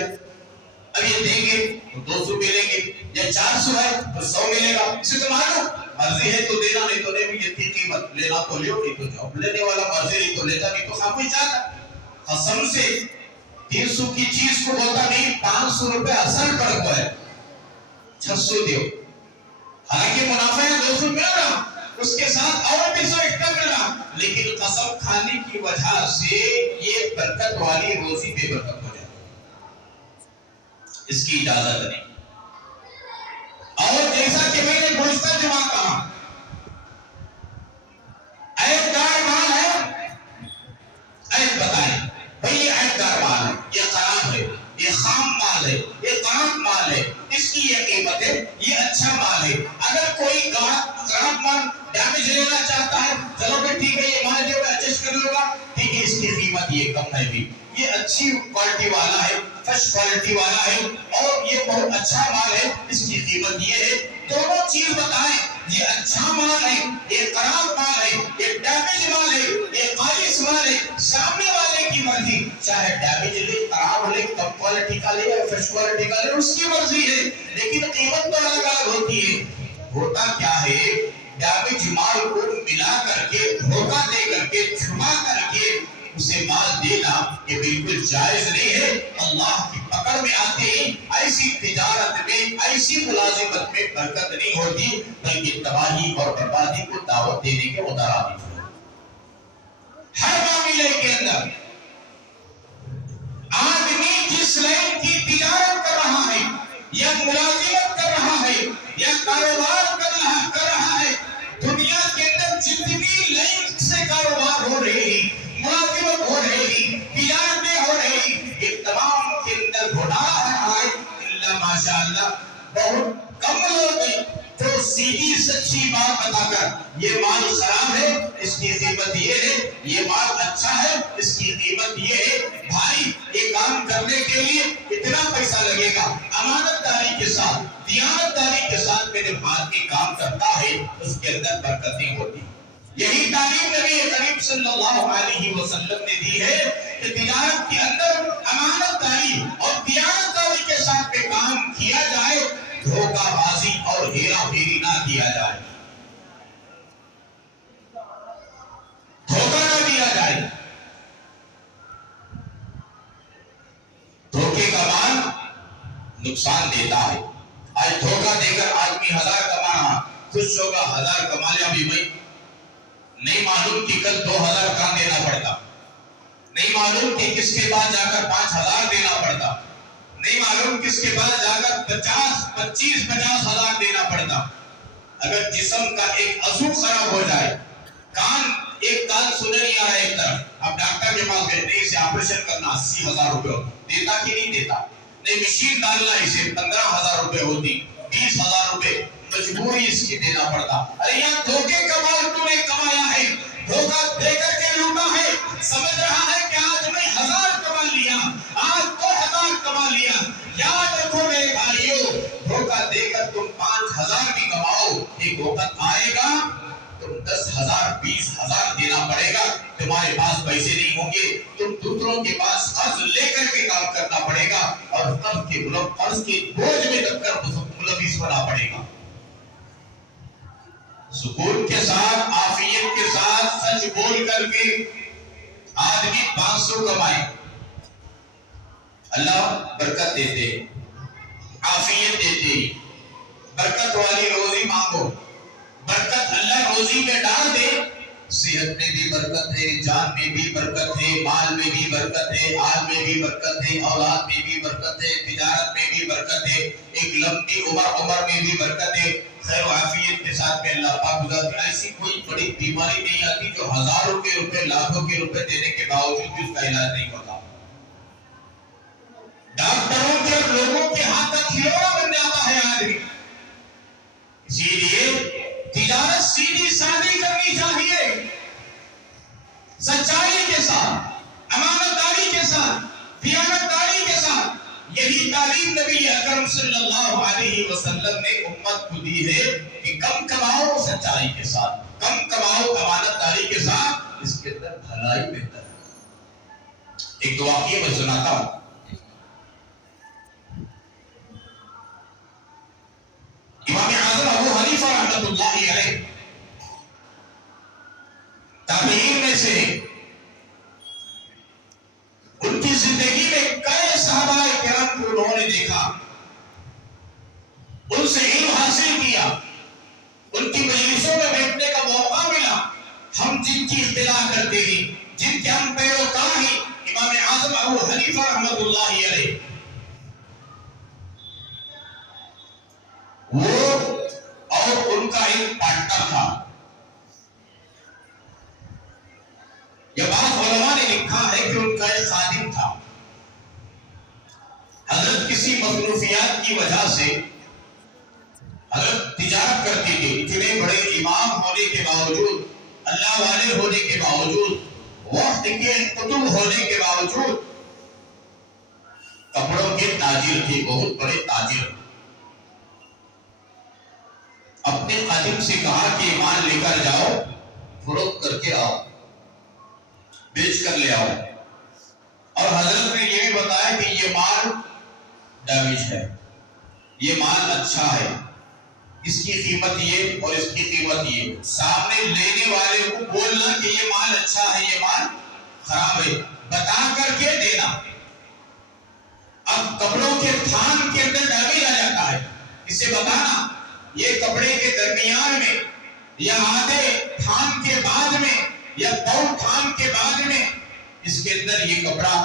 اب یہ دیں گے تو 200 ملیں گے، یا 400 ہے تو 100 ملے گا، اسے تو مانو، مرضی ہے تو دینا، نہیں تو نہیں، یہ تھی قیمت، لینا تو لیو، نہیں تو جاؤ، لینے والا مرضی نہیں تو لیتا، نہیں تو خاموش جاتا۔ قسم سے 300 کی چیز کو بولتا نہیں 500 روپے اصل پڑ گیا ہے، 600 دیو، حالانکہ منافع ہے 200 مل رہا، اس کے ساتھ اور 200 ایکسٹرا مل رہا، لیکن قسم کھانے کی وجہ سے یہ برکت والی روزی بے برکت ہو جائے، اس کی اجازت نہیں۔ اور جیسا کہ میں نے گزشتہ جمعہ کہا، عیب دار مال ہے، عیب بتائیں بھئی یہ عیب دار مال ہے، یہ خراب ہے، یہ خام مال ہے، یہ خراب مال ہے، اس کی یہ قیمت ہے، یہ اچھا مال ہے۔ اگر کوئی خراب مال ڈیمیج لینا چاہتا ہے، چلو کہ ٹھیک ہے یہ مال جو ہے ایڈجسٹ کر لوں گا، ٹھیک ہے اس کی قیمت یہ کم ہے بھی، یہ اچھی کوالٹی والا ہے، فرسٹ کوالٹی والا ہے، اور یہ بہت اچھا مال ہے، اس کی قیمت یہ ہے۔ دونوں چیز بتائیں، یہ اچھا مال ہے، یہ خراب مال ہے، یہ ڈیمیج مال ہے، یہ خالص مال ہے، سامنے والے کی مرضی، چاہے ڈیمیج لے، خراب لے، کم کوالٹی کا لے یا فرسٹ کوالٹی کا لے، اس کی مرضی ہے، لیکن قیمت تو الگ الگ ہوتی ہے۔ ہوتا کیا ہے، ڈیمیج مال کو ملا کر کے، دھوکہ دے کر کے، چھپا کر کے اسے مال دینا یہ بالکل جائز نہیں ہے۔ اللہ کی پکڑ میں آتے ہی ایسی تجارت میں، ایسی ملازمت میں برکت نہیں ہوتی، بلکہ تباہی اور بربادی کو دعوت دینے کے مترادف ہے۔ ہر معاملے کے اندر آدمی جس لائن کی تجارت کر رہا ہے، یا ملازمت کر رہا ہے، یا کاروبار کر رہا ہے، دنیا کے اندر جتنی لائن سے کاروبار ہو رہی، ملازمت ہو رہی، تجارتیں ہو رہی، یہ تمام کے اندر گھوٹالہ ہے، اللہ ماشاءاللہ بہت کم لوگ ہیں جو سیدھی سچی بات بتا کر یہ مال خراب ہے، اس کی قیمت یہ ہے، یہ مال اچھا ہے، اس کی قیمت یہ ہے، بھائی یہ کام کرنے کے لیے اتنا پیسہ لگے گا، امانت داری کے ساتھ، دیانت داری کے ساتھ میرے آدمی کام کرتا ہے، اس کے اندر برکتیں ہوتی۔ یہی تعلیم نبی کریم صلی اللہ علیہ وسلم نے دی ہے کہ تجارت کے اندر امانت داری اور دیانت داری کے ساتھ میں کام کیا جائے، دھوکہ بازی اور ہیرا پھیری نہ کیا جائے، دھوکہ نہ دیا جائے۔ دھوکے کا مال نقصان دیتا ہے۔ آج دھوکہ دے کر آدمی 1000 کما رہا، خوش ہوگا 1000 کما لیا بھی بھائی، نہیں معلوم کہ کل 2000 کام دینا پڑتا، نہیں معلوم کہ کس کے پاس جا کر 5000 دینا پڑتا، نہیں معلوم کس کے پاس جا کر 50 ہزار دینا پڑتا۔ اگر جسم کا ایک عضو خراب ہو جائے، ایک کان سنے نہیں آ رہا ایک طرف، اب ڈاکٹر کے پاس گئے، نہیں اسے آپریشن کرنا 80,000 روپے ہوتا، دیتا کہ نہیں دیتا، نہیں مشین ڈالنا اسے 15,000 روپے ہوتی، 20,000 روپے مجبوری اس کی دینا پڑتا۔ ارے یہاں دھوکے کا مال تو نے کمایا ہے، دھوکہ دے کر کے لوٹا ہے، سمجھ رہا ہے کہ آج میں 1000 کما لیا، آج 2000 کما لیا۔ یاد رکھو میرے بھائیو، دھوکہ دے کر تم 5000 بھی کماؤ، ایک وقت آئے گا تم 10,000 20,000 دینا پڑے گا، تمہارے پاس پیسے نہیں ہوں گے، تم دوسروں کے پاس قرض لے کر کے کام کرنا پڑے گا، اور قرض کے بوجھ میں تک کر ملوث بنا پڑے گا۔ سکون کے ساتھ، عافیت کے ساتھ سچ بول کر کے آدمی 500 کمائے، اللہ برکت دیتے، عافیت دیتے، برکت والی روزی مانگو، برکت اللہ روزی میں ڈال دے، صحت میں بھی برکت ہے، جان میں بھی برکت ہے، مال میں بھی برکت ہے، آل میں بھی برکت ہے، اولاد میں بھی برکت ہے، تجارت میں بھی برکت ہے، ایک لمبی عمر میں بھی برکت ہے، خیر و عافیت کے ساتھ میں اللہ پاک گزارتی۔ ایسی کوئی بڑی بیماری نہیں آتی جو ہزاروں کے روپے، لاکھوں کے روپے دینے کے باوجود بھی اس کا علاج نہیں ہوتا۔ ڈاکٹروں کے اور لوگوں کے ہاتھ تک کھلونا بن جاتا ہے آدمی۔ اسی لیے تجارت سیدھی سادی کرنی چاہیے، سچائی کے ساتھ، امانت داری کے ساتھ، دیانت داری کے ساتھ۔ یہی تعلیم نبی اکرم صلی اللہ علیہ وسلم نے امت کو دی ہے کہ کم کماؤ سچائی کے ساتھ، کم کماؤ امانت داری کے ساتھ، اس کے اندر بھلائی بہتر ہے۔ ایک واقعہ میں سناتا ہوں، رحمت اللہ علیہ تابعین میں سے، ان کی زندگی میں کئی صحابہ کرام کو انہوں نے دیکھا، ان سے علم حاصل کیا، ان کی مجلسوں میں بیٹھنے کا موقع ملا۔ ہم جن کی اطلاع کرتے ہیں، جن کے ہم پیروکار ہیں، امام اعظم ابو حنیفہ رحمت اللہ علیہ، وہ اور ان کا ایک پارٹنر تھا۔ یہ بات علماء نے لکھا ہے کہ ان کا ایک خادم تھا۔ حضرت کسی مصروفیات کی وجہ سے حضرت تجارت کرتے تھے، اتنے بڑے امام ہونے کے باوجود، اللہ والے ہونے کے باوجود، وقت کے قطب ہونے کے باوجود کپڑوں کے تاجر تھے، بہت بڑے تاجر۔ اپنے خادم سے کہا کہ مال لے کر جاؤ، فروخت کر کے آؤ، بیچ کر لے آؤ۔ اور حضرت نے یہ بھی بتایا کہ یہ مال ڈیمیج ہے، یہ مال اچھا ہے، اس کی قیمت یہ اور اس کی قیمت یہ۔ سامنے لینے والے کو بولنا کہ یہ مال اچھا ہے، یہ مال خراب ہے، بتا کر کے دینا۔ اب کپڑوں کے تھان کے اندر ڈیمیج آ جاتا ہے، اسے بتانا یہ کپڑے کے درمیان میں یا آدھے تھان کے بعد میں یا پاؤں تھان کے بعد میں اس کے اندر یہ کپڑا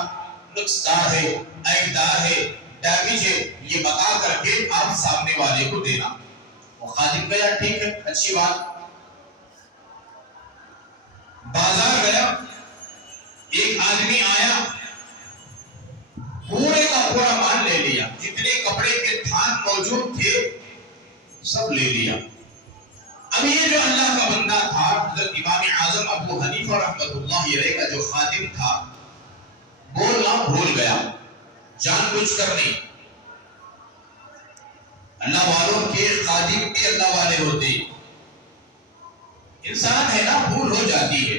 نقصدار ہے، عیبدار ہے، ڈیمیج ہے، یہ بتا کر کے آپ سامنے والے کو دینا۔ وہ خادم گیا، ٹھیک ہے، اچھی بات۔ بازار گیا، ایک آدمی آیا، پورے کا پورا مال لے لیا، جتنے کپڑے کے تھان موجود تھے سب لے لیا۔ اب یہ جو اللہ کا بندہ تھا، حضرت امام اعظم ابو حنیفہ رحمت اللہ علیہ کا جو خادم تھا، بولنا بھول گیا، جان بوجھ کر نہیں۔ اللہ والوں کے خادم بھی اللہ والے ہوتے، انسان ہے نا، بھول ہو جاتی ہے،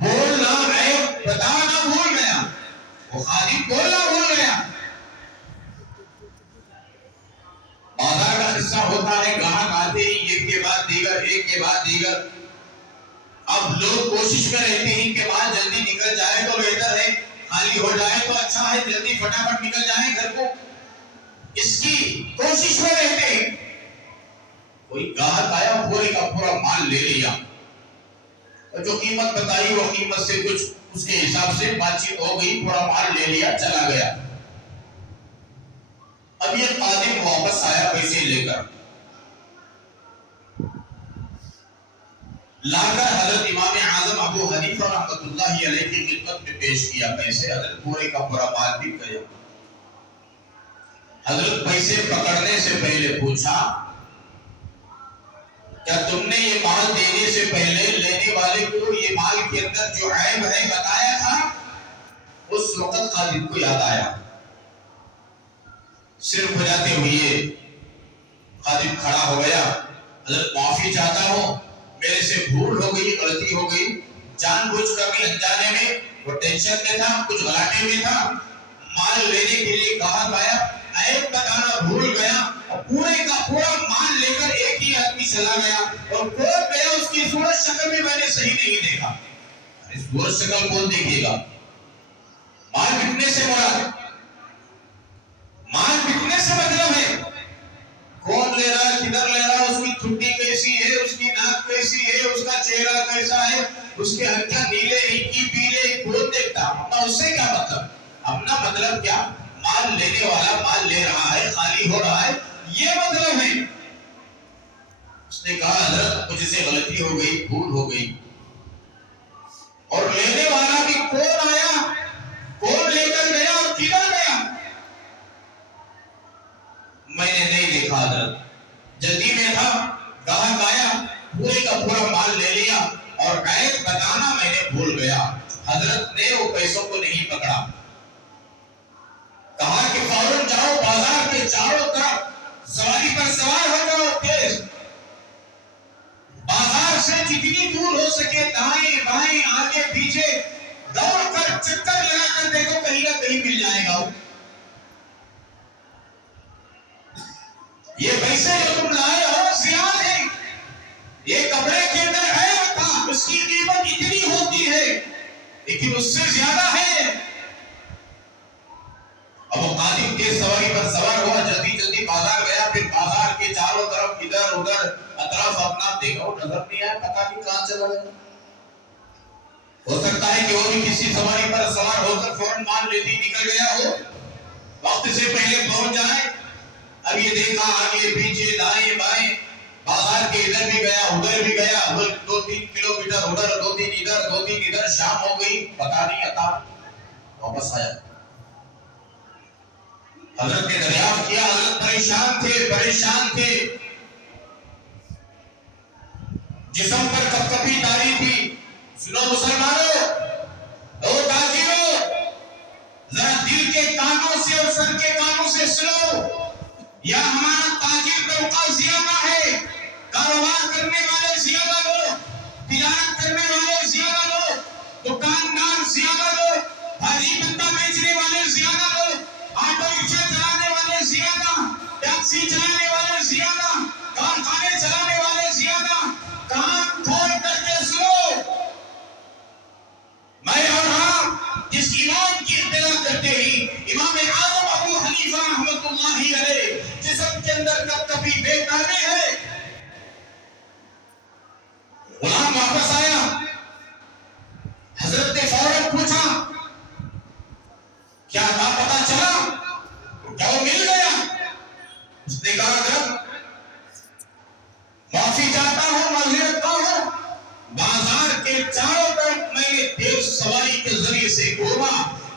بولنا عیب بتانا بھول گیا، وہ خادم بولنا بھول گیا۔ بازار کا قصہ ہوتا ہے، گاہک آتے ہیں ایک کے بعد دیگر، ایک کے بعد دیگر۔ اب لوگ کوشش میں رہتے ہیں کہ مال جلدی نکل جائے تو بہتر ہے، خالی ہو جائے تو اچھا ہے، جلدی فٹافٹ نکل جائے گھر کو، اس کی کوشش میں رہتے ہیں۔ کوئی گاہک آیا، پورے کا پورا مال لے لیا، اور جو قیمت بتائی وہ قیمت سے کچھ اس کے حساب سے بات چیت ہو گئی، پورا مال لے لیا، چلا گیا۔ اب یہ خادم واپس آیا پیسے لے کر، لا کر حضرت امام اعظم ابو حنیفہ رحمت اللہ علیہ کی خدمت میں پیش کیا پیسے۔ حضرت پورے کا پورا مال بک گیا۔ حضرت پیسے پکڑنے سے پہلے پوچھا، کیا تم نے یہ مال دینے سے پہلے لینے والے کو یہ مال کے اندر جو عیب ہے بتایا تھا؟ اس وقت خادم کو یاد آیا، سر کھجاتے ہوئے خادم کھڑا ہو گیا، حضرت معافی چاہتا ہوں، میرے سے بھول ہو گئی، غلطی ہو گئی، جان بوجھ کر بھی انجانے میں، وہ ٹینشن میں تھا، کچھ گھلاٹے میں تھا، مال لینے کے لیے گاہک آیا، عیب بتانا بھول گیا، اور پورے کا پورا مال لے کر ایک ہی آدمی چلا گیا، اور کوئی گیا، اس کی صورت شکل میں میں نے صحیح نہیں دیکھا۔ اس صورت شکل کون دیکھے گا؟ مال بکنے سے مراد، مال بکنے سے مطلب ہے کون لے رہا ہے، کدھر لے رہا ہے، اس کی ٹھڈی کیسی ہے، اس کی ناک کیسی ہے، اس کا چہرہ کیسا ہے، اس کے ہنجا نیلے ہنکی پیلے، کون دیکھتا؟ اپنا اس سے کیا مطلب؟ اپنا مطلب کیا؟ مال لینے والا مال لے رہا ہے، خالی ہو رہا ہے، یہ مطلب ہے۔ اس نے کہا حضرت مجھ سے غلطی ہو گئی، بھول ہو گئی، اور لینے والا بھی کون آیا، کون لے کر گیا اور کدھر گیا میں نے نہیں دیکھا حضرت، جلدی میں تھا، گاہک آیا، پورے کا پورا مال لے لیا، اور عیب بتانا میں نے بھول گیا۔ حضرت نے وہ پیسوں کو نہیں پکڑا، کہا کہ فوراً جاؤ بازار کے چاروں طرف سواری پر سوار ہو جاؤ، تیز بازار سے جتنی دور ہو سکے دائیں بائیں آگے پیچھے دوڑ کر چکر لگا کر دیکھو، کہیں نہ کہیں مل جائے گا۔ یہ پیسے پیسے جو تم لائے ہو زیادہ ہیں، یہ کپڑے کے اندر عیب تھا، اس کی قیمت اتنی ہوتی ہے لیکن اس سے زیادہ ہے۔ اب وہ قادم کے سواری پر سوار ہوا، جلدی جلدی بازار گیا، پھر بازار کے چاروں طرف ادھر ادھر اطراف اپنا دیکھا، وہ نظر نہیں آیا، پتہ نہیں کہاں چلا گیا۔ ہو سکتا ہے کہ وہ بھی کسی سواری پر سوار ہو کر فوراً مان لیتی نکل گیا ہو، وقت سے پہلے پہنچ جائے۔ اب یہ دیکھا آگے پیچھے دائیں بائیں، بازار کے ادھر بھی گیا ادھر بھی گیا، 2-3 کلومیٹر ادھر 2-3 ادھر 2-3 ادھر، شام ہو گئی، پتہ نہیں عطا واپس آیا۔ حضرت نے دریافت کیا، حضرت پریشان تھے، جسم پر کپکپی تاری تھی۔ سنو مسلمانوں، او تاجروں، ذرا دل کے کانوں سے اور سر کے کانوں سے سنو، یا ہمارا تاجر طبقہ زیادہ ہے، کاروبار کرنے والے زیادہ لوگ، تجارت کرنے والے زیادہ لوگ، دکاندار زیادہ لوگ، بھاجی پتا بیچنے والے زیادہ لوگ، آٹو رکشا چلانے والے زیادہ، ٹیکسی چلانے والے زیادہ، کارخانے چلانے والے زیادہ۔ کان کھول کر کے سنو، میں اور آپ جس امام کی اتباع کرتے ہی، امام اعظم ابو حنیفہ رحمۃ اللہ علیہ، جسم کے اندر کپکپی بیکاری ہے۔ غلام واپس آیا، حضرت نے فوراً پوچھا کیا پتہ چلا، کیا وہ مل گیا؟ اس نے کہا حضرت معافی چاہتا ہوں، معذرت ہوں، بازار کے چاروں طرف میں نے تیز سواری کے ذریعے سے گھوما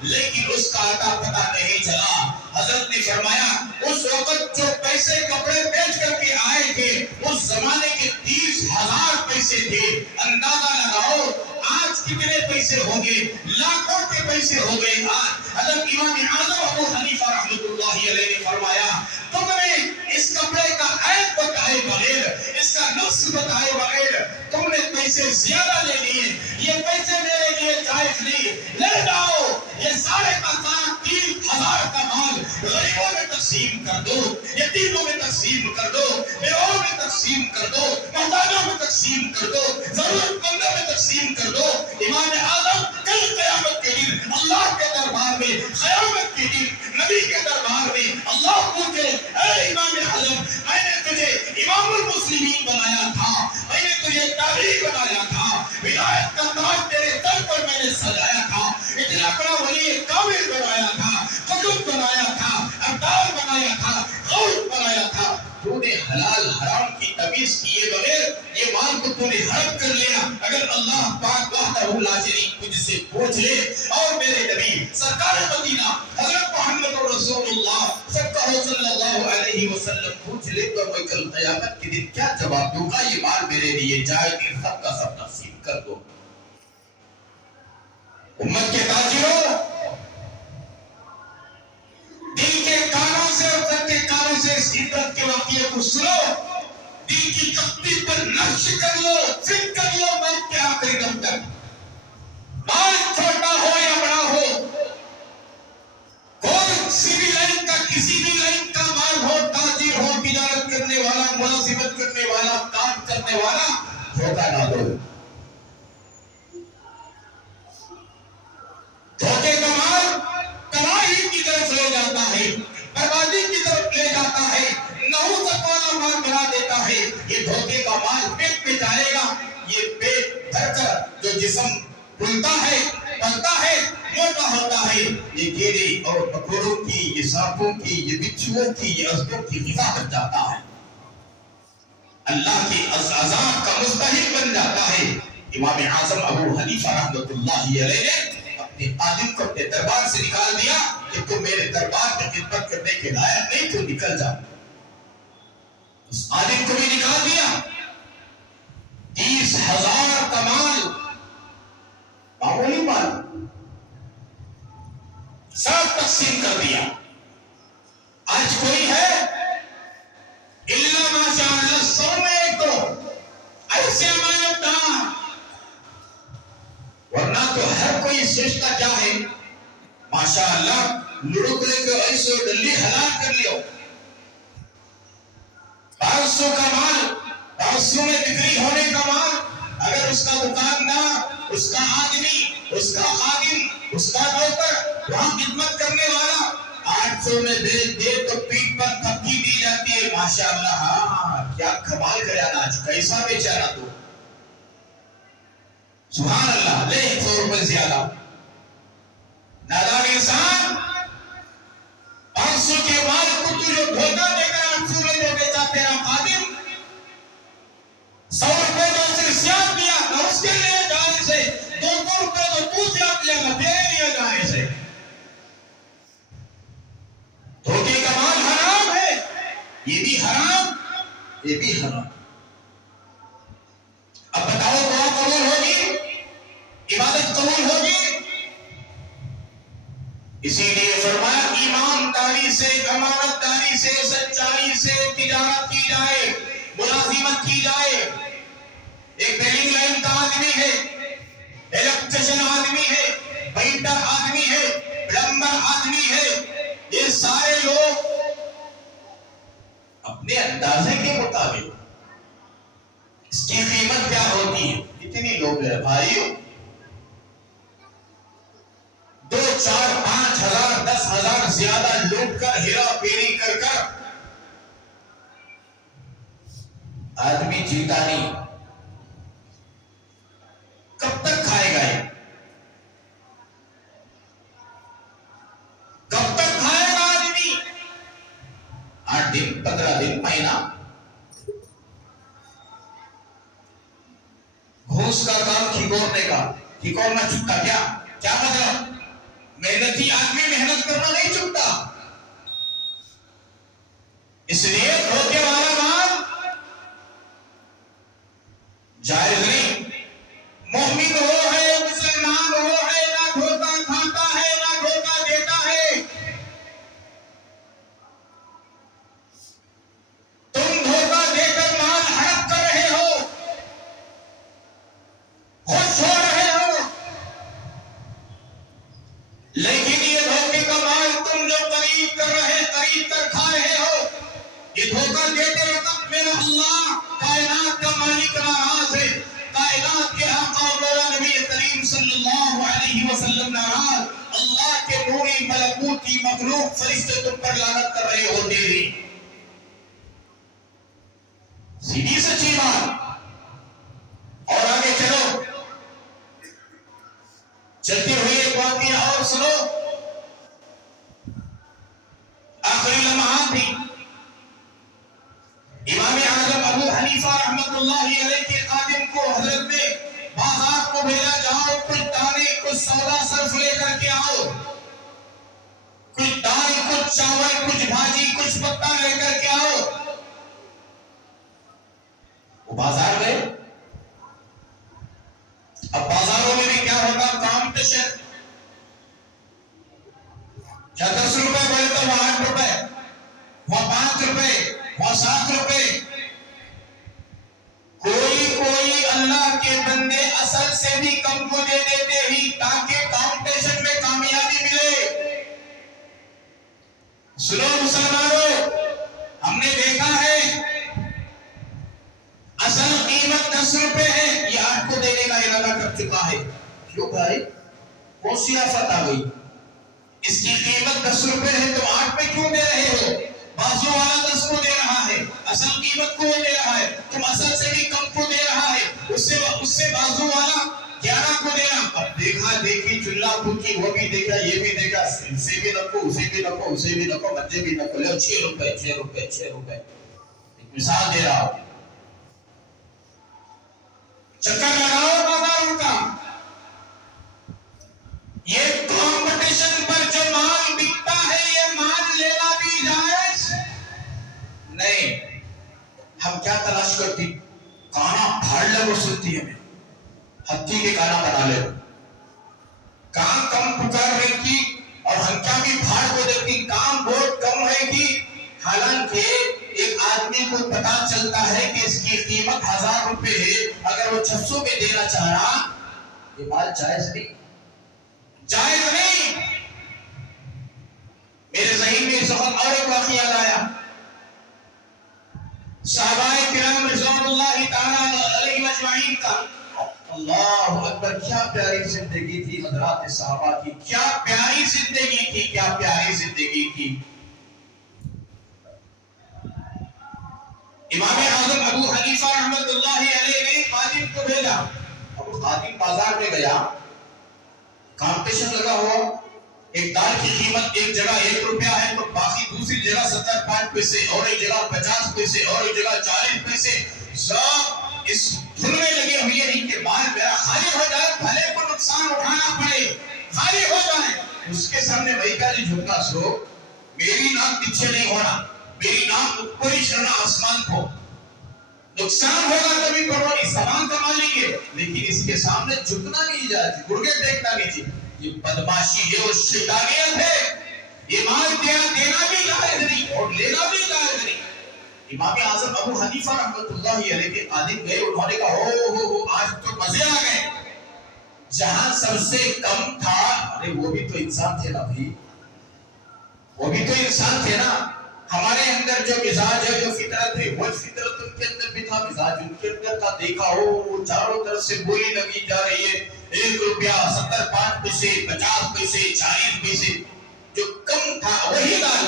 لیکن اس کا اتا پتہ نہیں چلا۔ حضرت نے فرمایا اس وقت جو پیسے کپڑے بیچ کر کے آئے تھے اس زمانے کے 30,000 پیسے تھے، اندازہ لگاؤ آج کتنے پیسے ہوں گے، لاکھوں کے پیسے ہو گئے آج۔ حضرت امام اعظم ابو حنیفہ رحمۃ اللہ علیہ نے فرمایا تم نے اس کپڑے کا عیب بتائے بغیر، اس کا نقص بتائے بغیر تم نے پیسے زیادہ لے لیے، یہ پیسے میرے لیے جائز نہیں، لے جاؤ یہ سارے کا سارا 30,000 کا مال غریبوں میں تقسیم کر دو، یتیموں میں تقسیم کر دو، بیووں میں تقسیم کر دو، محتاجوں میں تقسیم کر دو، ضرورت مندوں میں تقسیم کر دو۔ امام اعظم کل قیامت کے دن اللہ کے دربار میں، قیامت کے دن نبی کے دربار میں اللہ پوچھے اے امام اعظم میں نے تجھے امام المسلمین بنایا تھا، میں نے تجھے تابعی بنایا تھا، ولایت کا تاج تیرے سر پر میں نے سجایا تھا، اتنا بڑا ولی کامل بنایا تھا، قطب بنایا تھا، ابدال بنایا تھا، غوث بنایا تھا، تو نے حلال حرام کی تمیز کیے بغیر یہ مال کو تو نے ہڑپ کر لیا۔ اگر اللہ پاک وحدہ لا شریک تجھ سے پوچھ لے اور میرے نبی سرکار مدینہ حضرت محمد رسول اللہ صلی اللہ علیہ وسلم پوچھ لے تو میں کل قیامت کے دن کیا جواب دوں گا؟ یہ مال میرے لیے جائز نہیں، سب کا سب تقسیم کر دو۔ امت کے تاجروں، دل کے کانوں سے اور سر کے کانوں سے اس عبرت کے واقعے کو سنو، دل کی تختی پر نقش کر لو، فکر کر لو میں کیا آخری دم تک، مال چھوٹا ہو یا بڑا ہو، کوئی کسی بھی لائن کا کسی بھی لائن کا مال ہو، تاجر ہو، تجارت کرنے والا، ملازمت کرنے والا، کام کرنے والا، دھوکہ نہ دو۔ دھوکے کا مال تباہی کی طرف لے جاتا ہے، بربادی کی طرف لے جاتا ہے، نحوست والا مال بنا دیتا ہے۔ یہ دھوکے کا مال پیٹ میں جائے گا، یہ پیٹ بھر کر جو جسم پھولتا ہے، پلتا ہے، موٹا ہوتا ہے، یہ کیڑے اور مکوڑوں کی، یہ سانپوں کی، یہ بچھوؤں کی، یہ اسدوں کی غذا بن جاتا ہے، اللہ کے عذاب کا مستحق بن جاتا ہے۔ امام اعظم ابو حنیفہ رحمۃ اللہ علیہ نے اپنے خادم کو اپنے دربار سے نکال دیا کہ تم میرے دربار میں خدمت کرنے کے لائق نہیں، تو نکل جا۔ اس خادم کو بھی نکال دیا، 30,000 کا مال، معمولی مال، سب تقسیم کر دیا۔ آج کوئی ہے اللہ ماشاء اللہ 100 میں ایک تو ایسے امانتدار، ورنہ تو ہر کوئی سوچتا کیا ہے ماشاء اللہ لڑکڑے کو ایسے ڈلی حلال کر لیو، 500 کا مال، 500 میں بکری ہونے کا مال، اگر اس کا دکاندار، اس کا آدمی، اس کا خادم، اس کا نوکر، وہاں خدمت کرنے والا 800 میں بیچ دے تو پیٹ پر تھپکی دی جاتی ہے، ماشاءاللہ ہاں کیا کمال کریا اناج، کیسا بیچا نا تو، سبحان اللہ، لے 100 روپے زیادہ۔ نادان انسان 500 کے مال کو تو جو دھوکہ دے کر 800 میں دے بیچا تیرا خادم، 100 روپے تو اسے زیادہ دیا نہ اس کے لیے جائز ہے، 200 روپے تو تو زیادہ دیا نہ تیرے لیے جائز ہے۔ دھوکے کا مال حرام ہے، یہ بھی حرام، یہ بھی حرام۔ اب بتاؤ دعا قبول ہوگی، عبادت قبول ہوگی؟ اسی لیے فرمایا ایمانداری سے، امانت داری سے، سچائی سے تجارت کی جائے، ملازمت کی جائے۔ ایک بلڈنگ لائن کا آدمی ہے، الیکٹریشن آدمی ہے، پینٹر آدمی ہے، پلمبر آدمی ہے، یہ سارے لوگ اپنے اندازے کے مطابق اس کی قیمت کیا ہوتی ہے، کتنی لوگ ہیں بھائیو، 2 4 5 ہزار 10 ہزار زیادہ لوٹ کر ہیرا پھیری کر کر آدمی جیتا نہیں، کب تک کھائے گا یہ، کب تک کھائے گا آدمی؟ 8 دن 15 دن مہینہ، گھوس کا کام کھکورنے کا، کھکورنا چکتا کیا مطلب؟ محنتی آدمی محنت کرنا نہیں چکتا، اس لیے دھوکے والا مال جائز نہیں۔ مومن وہ ہے، مسلمان وہ ہے، نہ دھوکا کھاتا ہے نہ دھوکا دیتا ہے۔ تم دھوکا دے کر مال ہڑپ کر رہے ہو، خوش ہو رہے ہو، لیکن یہ دھوکے کا مال تم جو قریب کر کھا رہے ہو، یہ دھوکا دیتے وقت میرا اللہ کائنات کا مالک ناراض ہے، کائنات کے آقا مولا نبی کریم صلی اللہ علیہ وسلم ناراض، اللہ کے نوری ملکوتی مخلوق فرشتے تم پر لعنت کر رہے ہوتے ہیں۔ سیدھی سچی بات۔ اور آگے چلو، چلتے ہوئے ایک واقعہ اور سنو، آخری لمحات تھی، امام اعظم ابو حنیفہ رحمت اللہ علیہ کے خادم کو حضرت نے بازار کو بھیجا، جاؤ کچھ دانے کچھ سودا صرف لے کر کے آؤ، کچھ دال کچھ چاول کچھ بھاجی کچھ پتا لے کر کے آؤ۔ وہ بازار گئے، اب بازاروں میں بھی کیا ہوگا، کمپٹیشن، کیا 10 روپے بولے تو وہ 8 روپے، وہ 5 روپے، وہ 7 روپے۔ کوئی اللہ کے بندے اصل سے بھی کم کو دے دیتے ہی تاکہ کمپٹیشن میں کامیابی ملے۔ سنو مسلمانوں، ہم نے دیکھا ہے اصل قیمت 10 روپے ہے، یہ 8 کو دینے کا ارادہ کر چکا ہے۔ کیوں بھائی، کون سی آفت آ گئی؟ اس کی قیمت 10 روپے ہے، تم 8 پہ کیوں دے رہے ہو؟ بازو والا 10 کو دے رہا ہے، اصل قیمت کو دے رہا ہے، تم اصل سے بھی کم کو دے رہا ہے، اس سے بازو والا 11 کو دے رہا۔ اب دیکھا دیکھی چلا پھوکی، وہ بھی دیکھا یہ بھی دیکھا، اسے بھی نکو اسے بھی نکو اسے بھی نکو بچے بھی نکو، لے 6 روپے 6 روپے 6 روپے۔ ایک مثال دے رہا ہوں، چکر لگاؤ بازاروں کا، یہ کمپٹیشن پر جو مال بکتا ہے یہ مال لینا بھی جائز نہیں۔ ہم کیا تلاش کرتی، کانا پھاڑ لے وہ سنتی ہمیں، ہتھی کے کانا بنا لے، کام کم پکار رہی کی اور ہم کیا بھی پھاڑ کو دیکھتی، کام بہت کم ہے کی، حالانکہ ایک آدمی کو پتا چلتا ہے کہ اس کی قیمت 1000 روپے ہے، اگر وہ 600 میں دینا چاہ رہا، یہ مال جائز نہیں، جائز نہیں۔ میرے ذہن میں اس وقت اور ایک واقعہ یاد آیا، صحابہ کرام رضوان اللہ تعالی علیہم اجمعین کا اللہ اکبر، کیا پیاری زندگی تھی حضرات صحابہ کی، کیا پیاری زندگی تھی، کیا پیاری زندگی تھی۔ امام اعظم ابو حنیفہ رحمۃ اللہ علیہ نے خادم کو بھیجا۔ اب خادم بازار میں گیا، کمپٹیشن لگا ہوا، ایک دال کی قیمت ایک جگہ 1 روپیہ ہے تو باقی دوسری جگہ 75 پیسے، اور ایک جگہ 50 پیسے، اور ایک جگہ 40 پیسے، سب اس دھن میں لگے ہوئے ہیں کہ مال میرا خالی ہو جائے، بھلے کو نقصان اٹھانا پڑے، خالی ہو جائے۔ اس کے سامنے وہی کا جی جھکا سو، میری ناک پیچھے نہیں ہونا، میری ناک اوپر ہی چڑھنا آسمان کو، نقصان ہوگا کبھی پرواہ نہیں، سامان کما لیں گے، لیکن اس کے سامنے جھکنا نہیں جائے، گڑگے ٹیکنا نہیں چاہیے۔ یہ بدماشی ہے اور شیطانیت ہے، یہ مال دینا بھی جائز نہیں اور لینا بھی جائز نہیں۔ امام اعظم ابو حنیفہ رحمۃ اللہ علیہ کے قاضی گئے، انہوں نے کہا ہو آج تو مزے آ گئے، جہاں سب سے کم تھا، ارے وہ بھی تو انسان تھے نا بھائی، وہ بھی تو انسان تھے نا، ہمارے اندر جو مزاج ہے، جو فطرت ہے، وہ فطرت ان کے اندر بھی تھا، مزاج ان کے اندر تھا۔ دیکھا ہو چاروں طرف سے بولی لگی جا رہی ہے، 1 روپیہ 75 پیسے، 50 پیسے، 40 پیسے، جو کم تھا وہی دال۔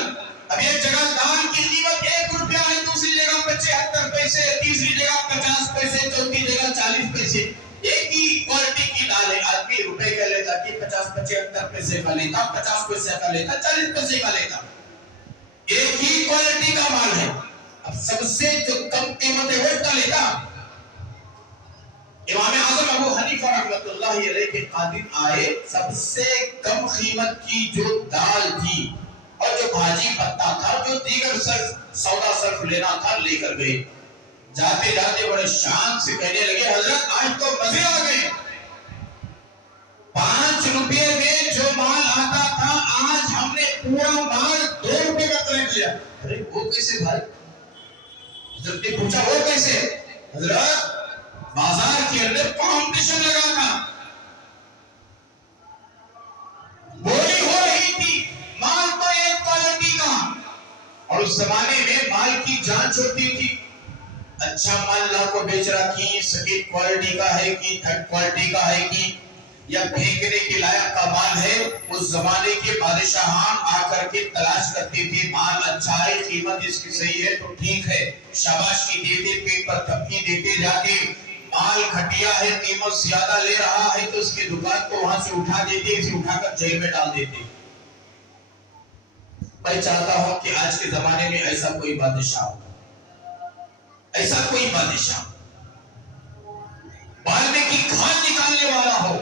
اب ایک جگہ دال کی قیمت 1 روپیہ ہے، دوسری جگہ 75 پیسے، تیسری جگہ 50 پیسے، چوتھی جگہ 40 پیسے، ایک ہی کوالٹی کی دال ہے، آدمی روپے کا لیتا کہ 50-75 پیسے کا لیتا، 50 پیسے کا لیتا، 40 پیسے کا لیتا، ایک ہی کوالٹی کا مال ہے، اب سب سے جو کم قیمت ہے وہ کا لیتا۔ امام اعظم ابو حنیفہ رحمۃ اللہ علیہ کے قادم آئے، سب سے کم قیمت کی جو دال تھی اور جو بھاجی پتا تھا، جو دیگر صرف سودا صرف لینا تھا، لے کر گئے۔ جاتے جاتے بڑے شان سے کہنے لگے حضرت آج تو مزے آ گئے، 5 روپے میں جو مال آتا تھا آج ہم نے پورا مال 2 روپے کا خرید لیا۔ ارے وہ کیسے بھائی؟ حضرت نے پوچھا وہ کیسے؟ حضرت بازار کے اندر کمپٹیشن لگا تھا، بولی ہو رہی تھی، مال تو ایک کوالٹی کا، اور اس زمانے میں مال کی جانچ ہوتی تھی، اچھا مال لا کو بیچ رہا کی سیکنڈ کوالٹی کا ہے کہ تھرڈ کوالٹی کا ہے کہ یا پھینکنے کے لائق کا مال ہے۔ اس زمانے کے بادشاہان آ کر کے تلاش کرتے تھے، مال اچھا ہے، قیمت اس کی صحیح ہے تو ٹھیک ہے، شاباشی دیتے، پیٹ پر تھپکی دیتے جاتے، مال گھٹیا ہے، قیمت زیادہ لے رہا ہے تو اس کی دکان کو وہاں سے اٹھا دیتے، اسے اٹھا کر جیل میں ڈال دیتے۔ میں چاہتا ہوں کہ آج کے زمانے میں ایسا کوئی بادشاہ ہو، ایسا کوئی بادشاہ بالنے کی کھال نکالنے والا ہو،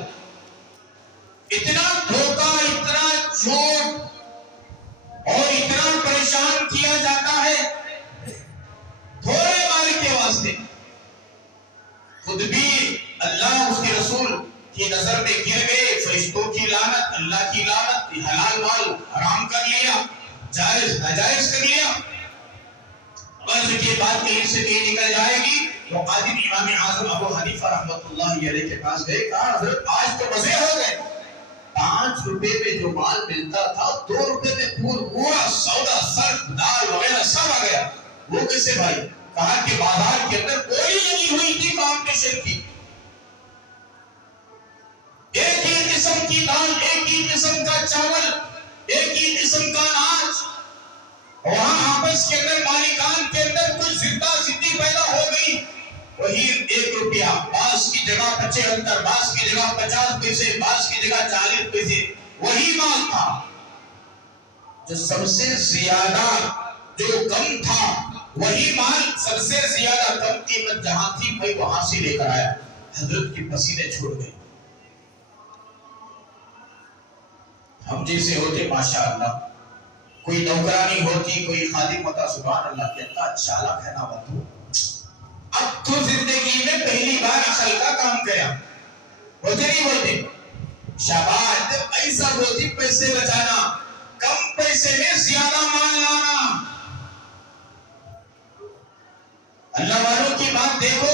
اتنا دھوکہ، اتنا جھوٹ اور اتنا پریشان کیا جاتا ہے تھوڑے مال کے واسطے، خود بھی اللہ اس کے رسول کی نظر میں گر گئے، فرشتوں کی لعنت، اللہ کی لعنت، حلال مال حرام کر لیا، جائز ناجائز کر لیا، قرض کی بات کہیں سے کہیں نکل جائے گی۔ تو قاضی امام اعظم ابو حنیفہ رحمۃ اللہ علیہ کے پاس گئے، کہا حضرت آج تو مزے ہو گئے، 5 روپے میں جو مال ملتا تھا 2 روپے میں پورا سودا صرف دال وغیرہ سب آ گیا، وہ کیسے بھائی؟ کہا کہ بازار کے اندر کوئی لگی ہوئی تھی کمپٹیشن کی، ایک ہی قسم کی دال، ایک ہی قسم کا چاول، ایک ہی قسم کا اناج، وہاں آپس کے اندر مالکان کے اندر کچھ زدہ زدی پیدا ہو گئی، وہی 1 روپیہ، بعض کی جگہ 75، بعض کی جگہ 50 پیسے، بعض کی جگہ 40 پیسے، وہی مال تھا۔ جو سب سے زیادہ جو کم تھا وہی مال سب سے زیادہ کم قیمت جہاں تھی بھائی وہاں سے لے کر آیا۔ حضرت کی پسینے چھوڑ گئے۔ ہم جیسے ہوتے ماشاءاللہ، کوئی نوکرانی ہوتی، کوئی خادم ہوتا، سبحان اللہ کہتا چالاک ہے نا بندو، اب تو زندگی میں پہلی بار عقل کا کام کیا، ہوتے نہیں ہوتے؟ شاباش، ایسا ہوتی پیسے بچانا، کم پیسے میں زیادہ مال لانا۔ اللہ والوں کی بات دیکھو،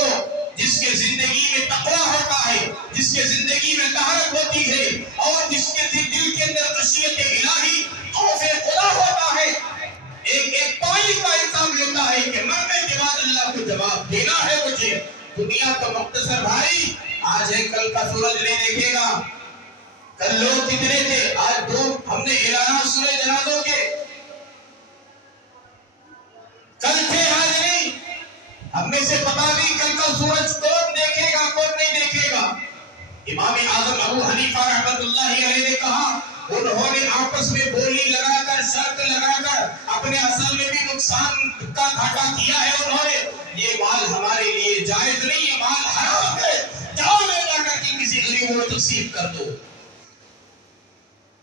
جس کے زندگی میں تقویٰ ہوتا ہے، جس کے زندگی میں طہارت ہوتی ہے، اور جس کے دل کے اندر خشیت الہی، خوف خدا ہوتا ہے، ایک پانی کا انسان لیتا ہے کہ مرنے کے بعد اللہ دنیا تو مختصر بھائی، آج ہے کل کا سورج نہیں دیکھے گا۔ کل لوگ کتنے تھے، آج دو ہم نے اعلانات سنے جنازوں کے، کل تھے آج نہیں۔ ہم میں سے پتا نہیں کل کا سورج کون دیکھے گا کون نہیں دیکھے گا۔ امام اعظم ابو حنیفہ رحمۃ اللہ علیہ نے کہا، انہوں نے آپس میں بولی لگا کر شرط لگا کر اپنے اصل میں بھی نقصان کا گھاٹا کیا ہے انہوں نے، یہ مال ہمارے لیے جائز نہیں، یہ مال حرام ہے، جاؤ لے جا کر کے کسی غریب کو تقسیم کر دو۔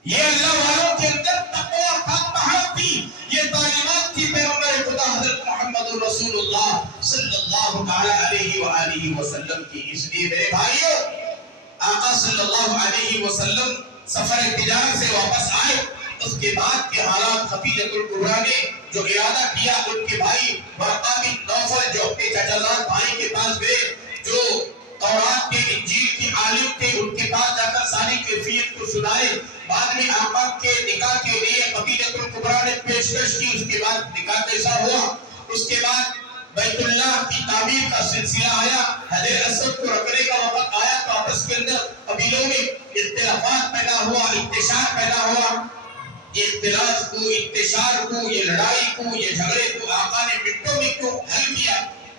یہ اللہ والوں کے اندر تقویٰ محبت تھی، یہ تعلیمات تھی پیغمبر خدا حضرت محمد رسول اللہ صلی اللہ علیہ وآلہ وسلم کی۔ اس لیے میرے بھائیوں، آقا صلی اللہ علیہ وسلم سفر تجارت سے واپس آئے، اس کے بعد کے حالات خفیلۃ الکبریٰ نے جو ارادہ کیا، ان کے بھائی ورقہ بن نوفل جو اپنے چچا زاد بھائی کے پاس گئے، جو تورات کے انجیل کے عالم تھے، ان کے پاس جا کر ساری کیفیت کو سنائے۔ بعد میں آقا کے نکاح کے لیے خفیلۃ الکبریٰ نے پیشکش کی، اس کے بعد نکاح کیسا ہوا، اس کے بعد بیت اللہ کی تعمیر کا سلسلہ آیا، حجر اسود کو رکھنے کا وقت آیا، تو آپس کے اندر قبیلوں میں اختلافات پیدا ہوا، انتشار پیدا ہوا۔ یہ اختلاف کو، انتشار کو، یہ لڑائی کو، یہ جھگڑے کو آقا نے منٹوں میں کیوں حل کیا،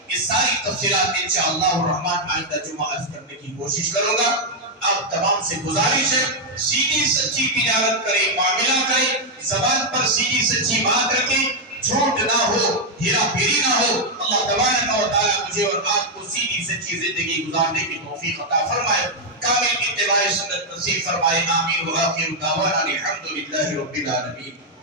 یہ ساری تفصیلات انشاءاللہ الرحمن آئندہ جمعہ عرض کرنے کی کوشش کروں گا۔ آپ تمام سے گزارش ہے، سیدھی سچی تجارت کریں، معاملہ کریں، زبان پر سیدھی سچی بات رکھیں، جھوٹ نہ ہو، ہیرا پھیری نہ ہو۔ اللہ تبارک و تعالی مجھے اور آپ کو سیدھی سچی زندگی گزارنے کی توفیق عطا فرمائے، کامل اتباع سنت نصیب فرمائے، آمین۔ وآخر دعوانا الحمدللہ رب العالمین۔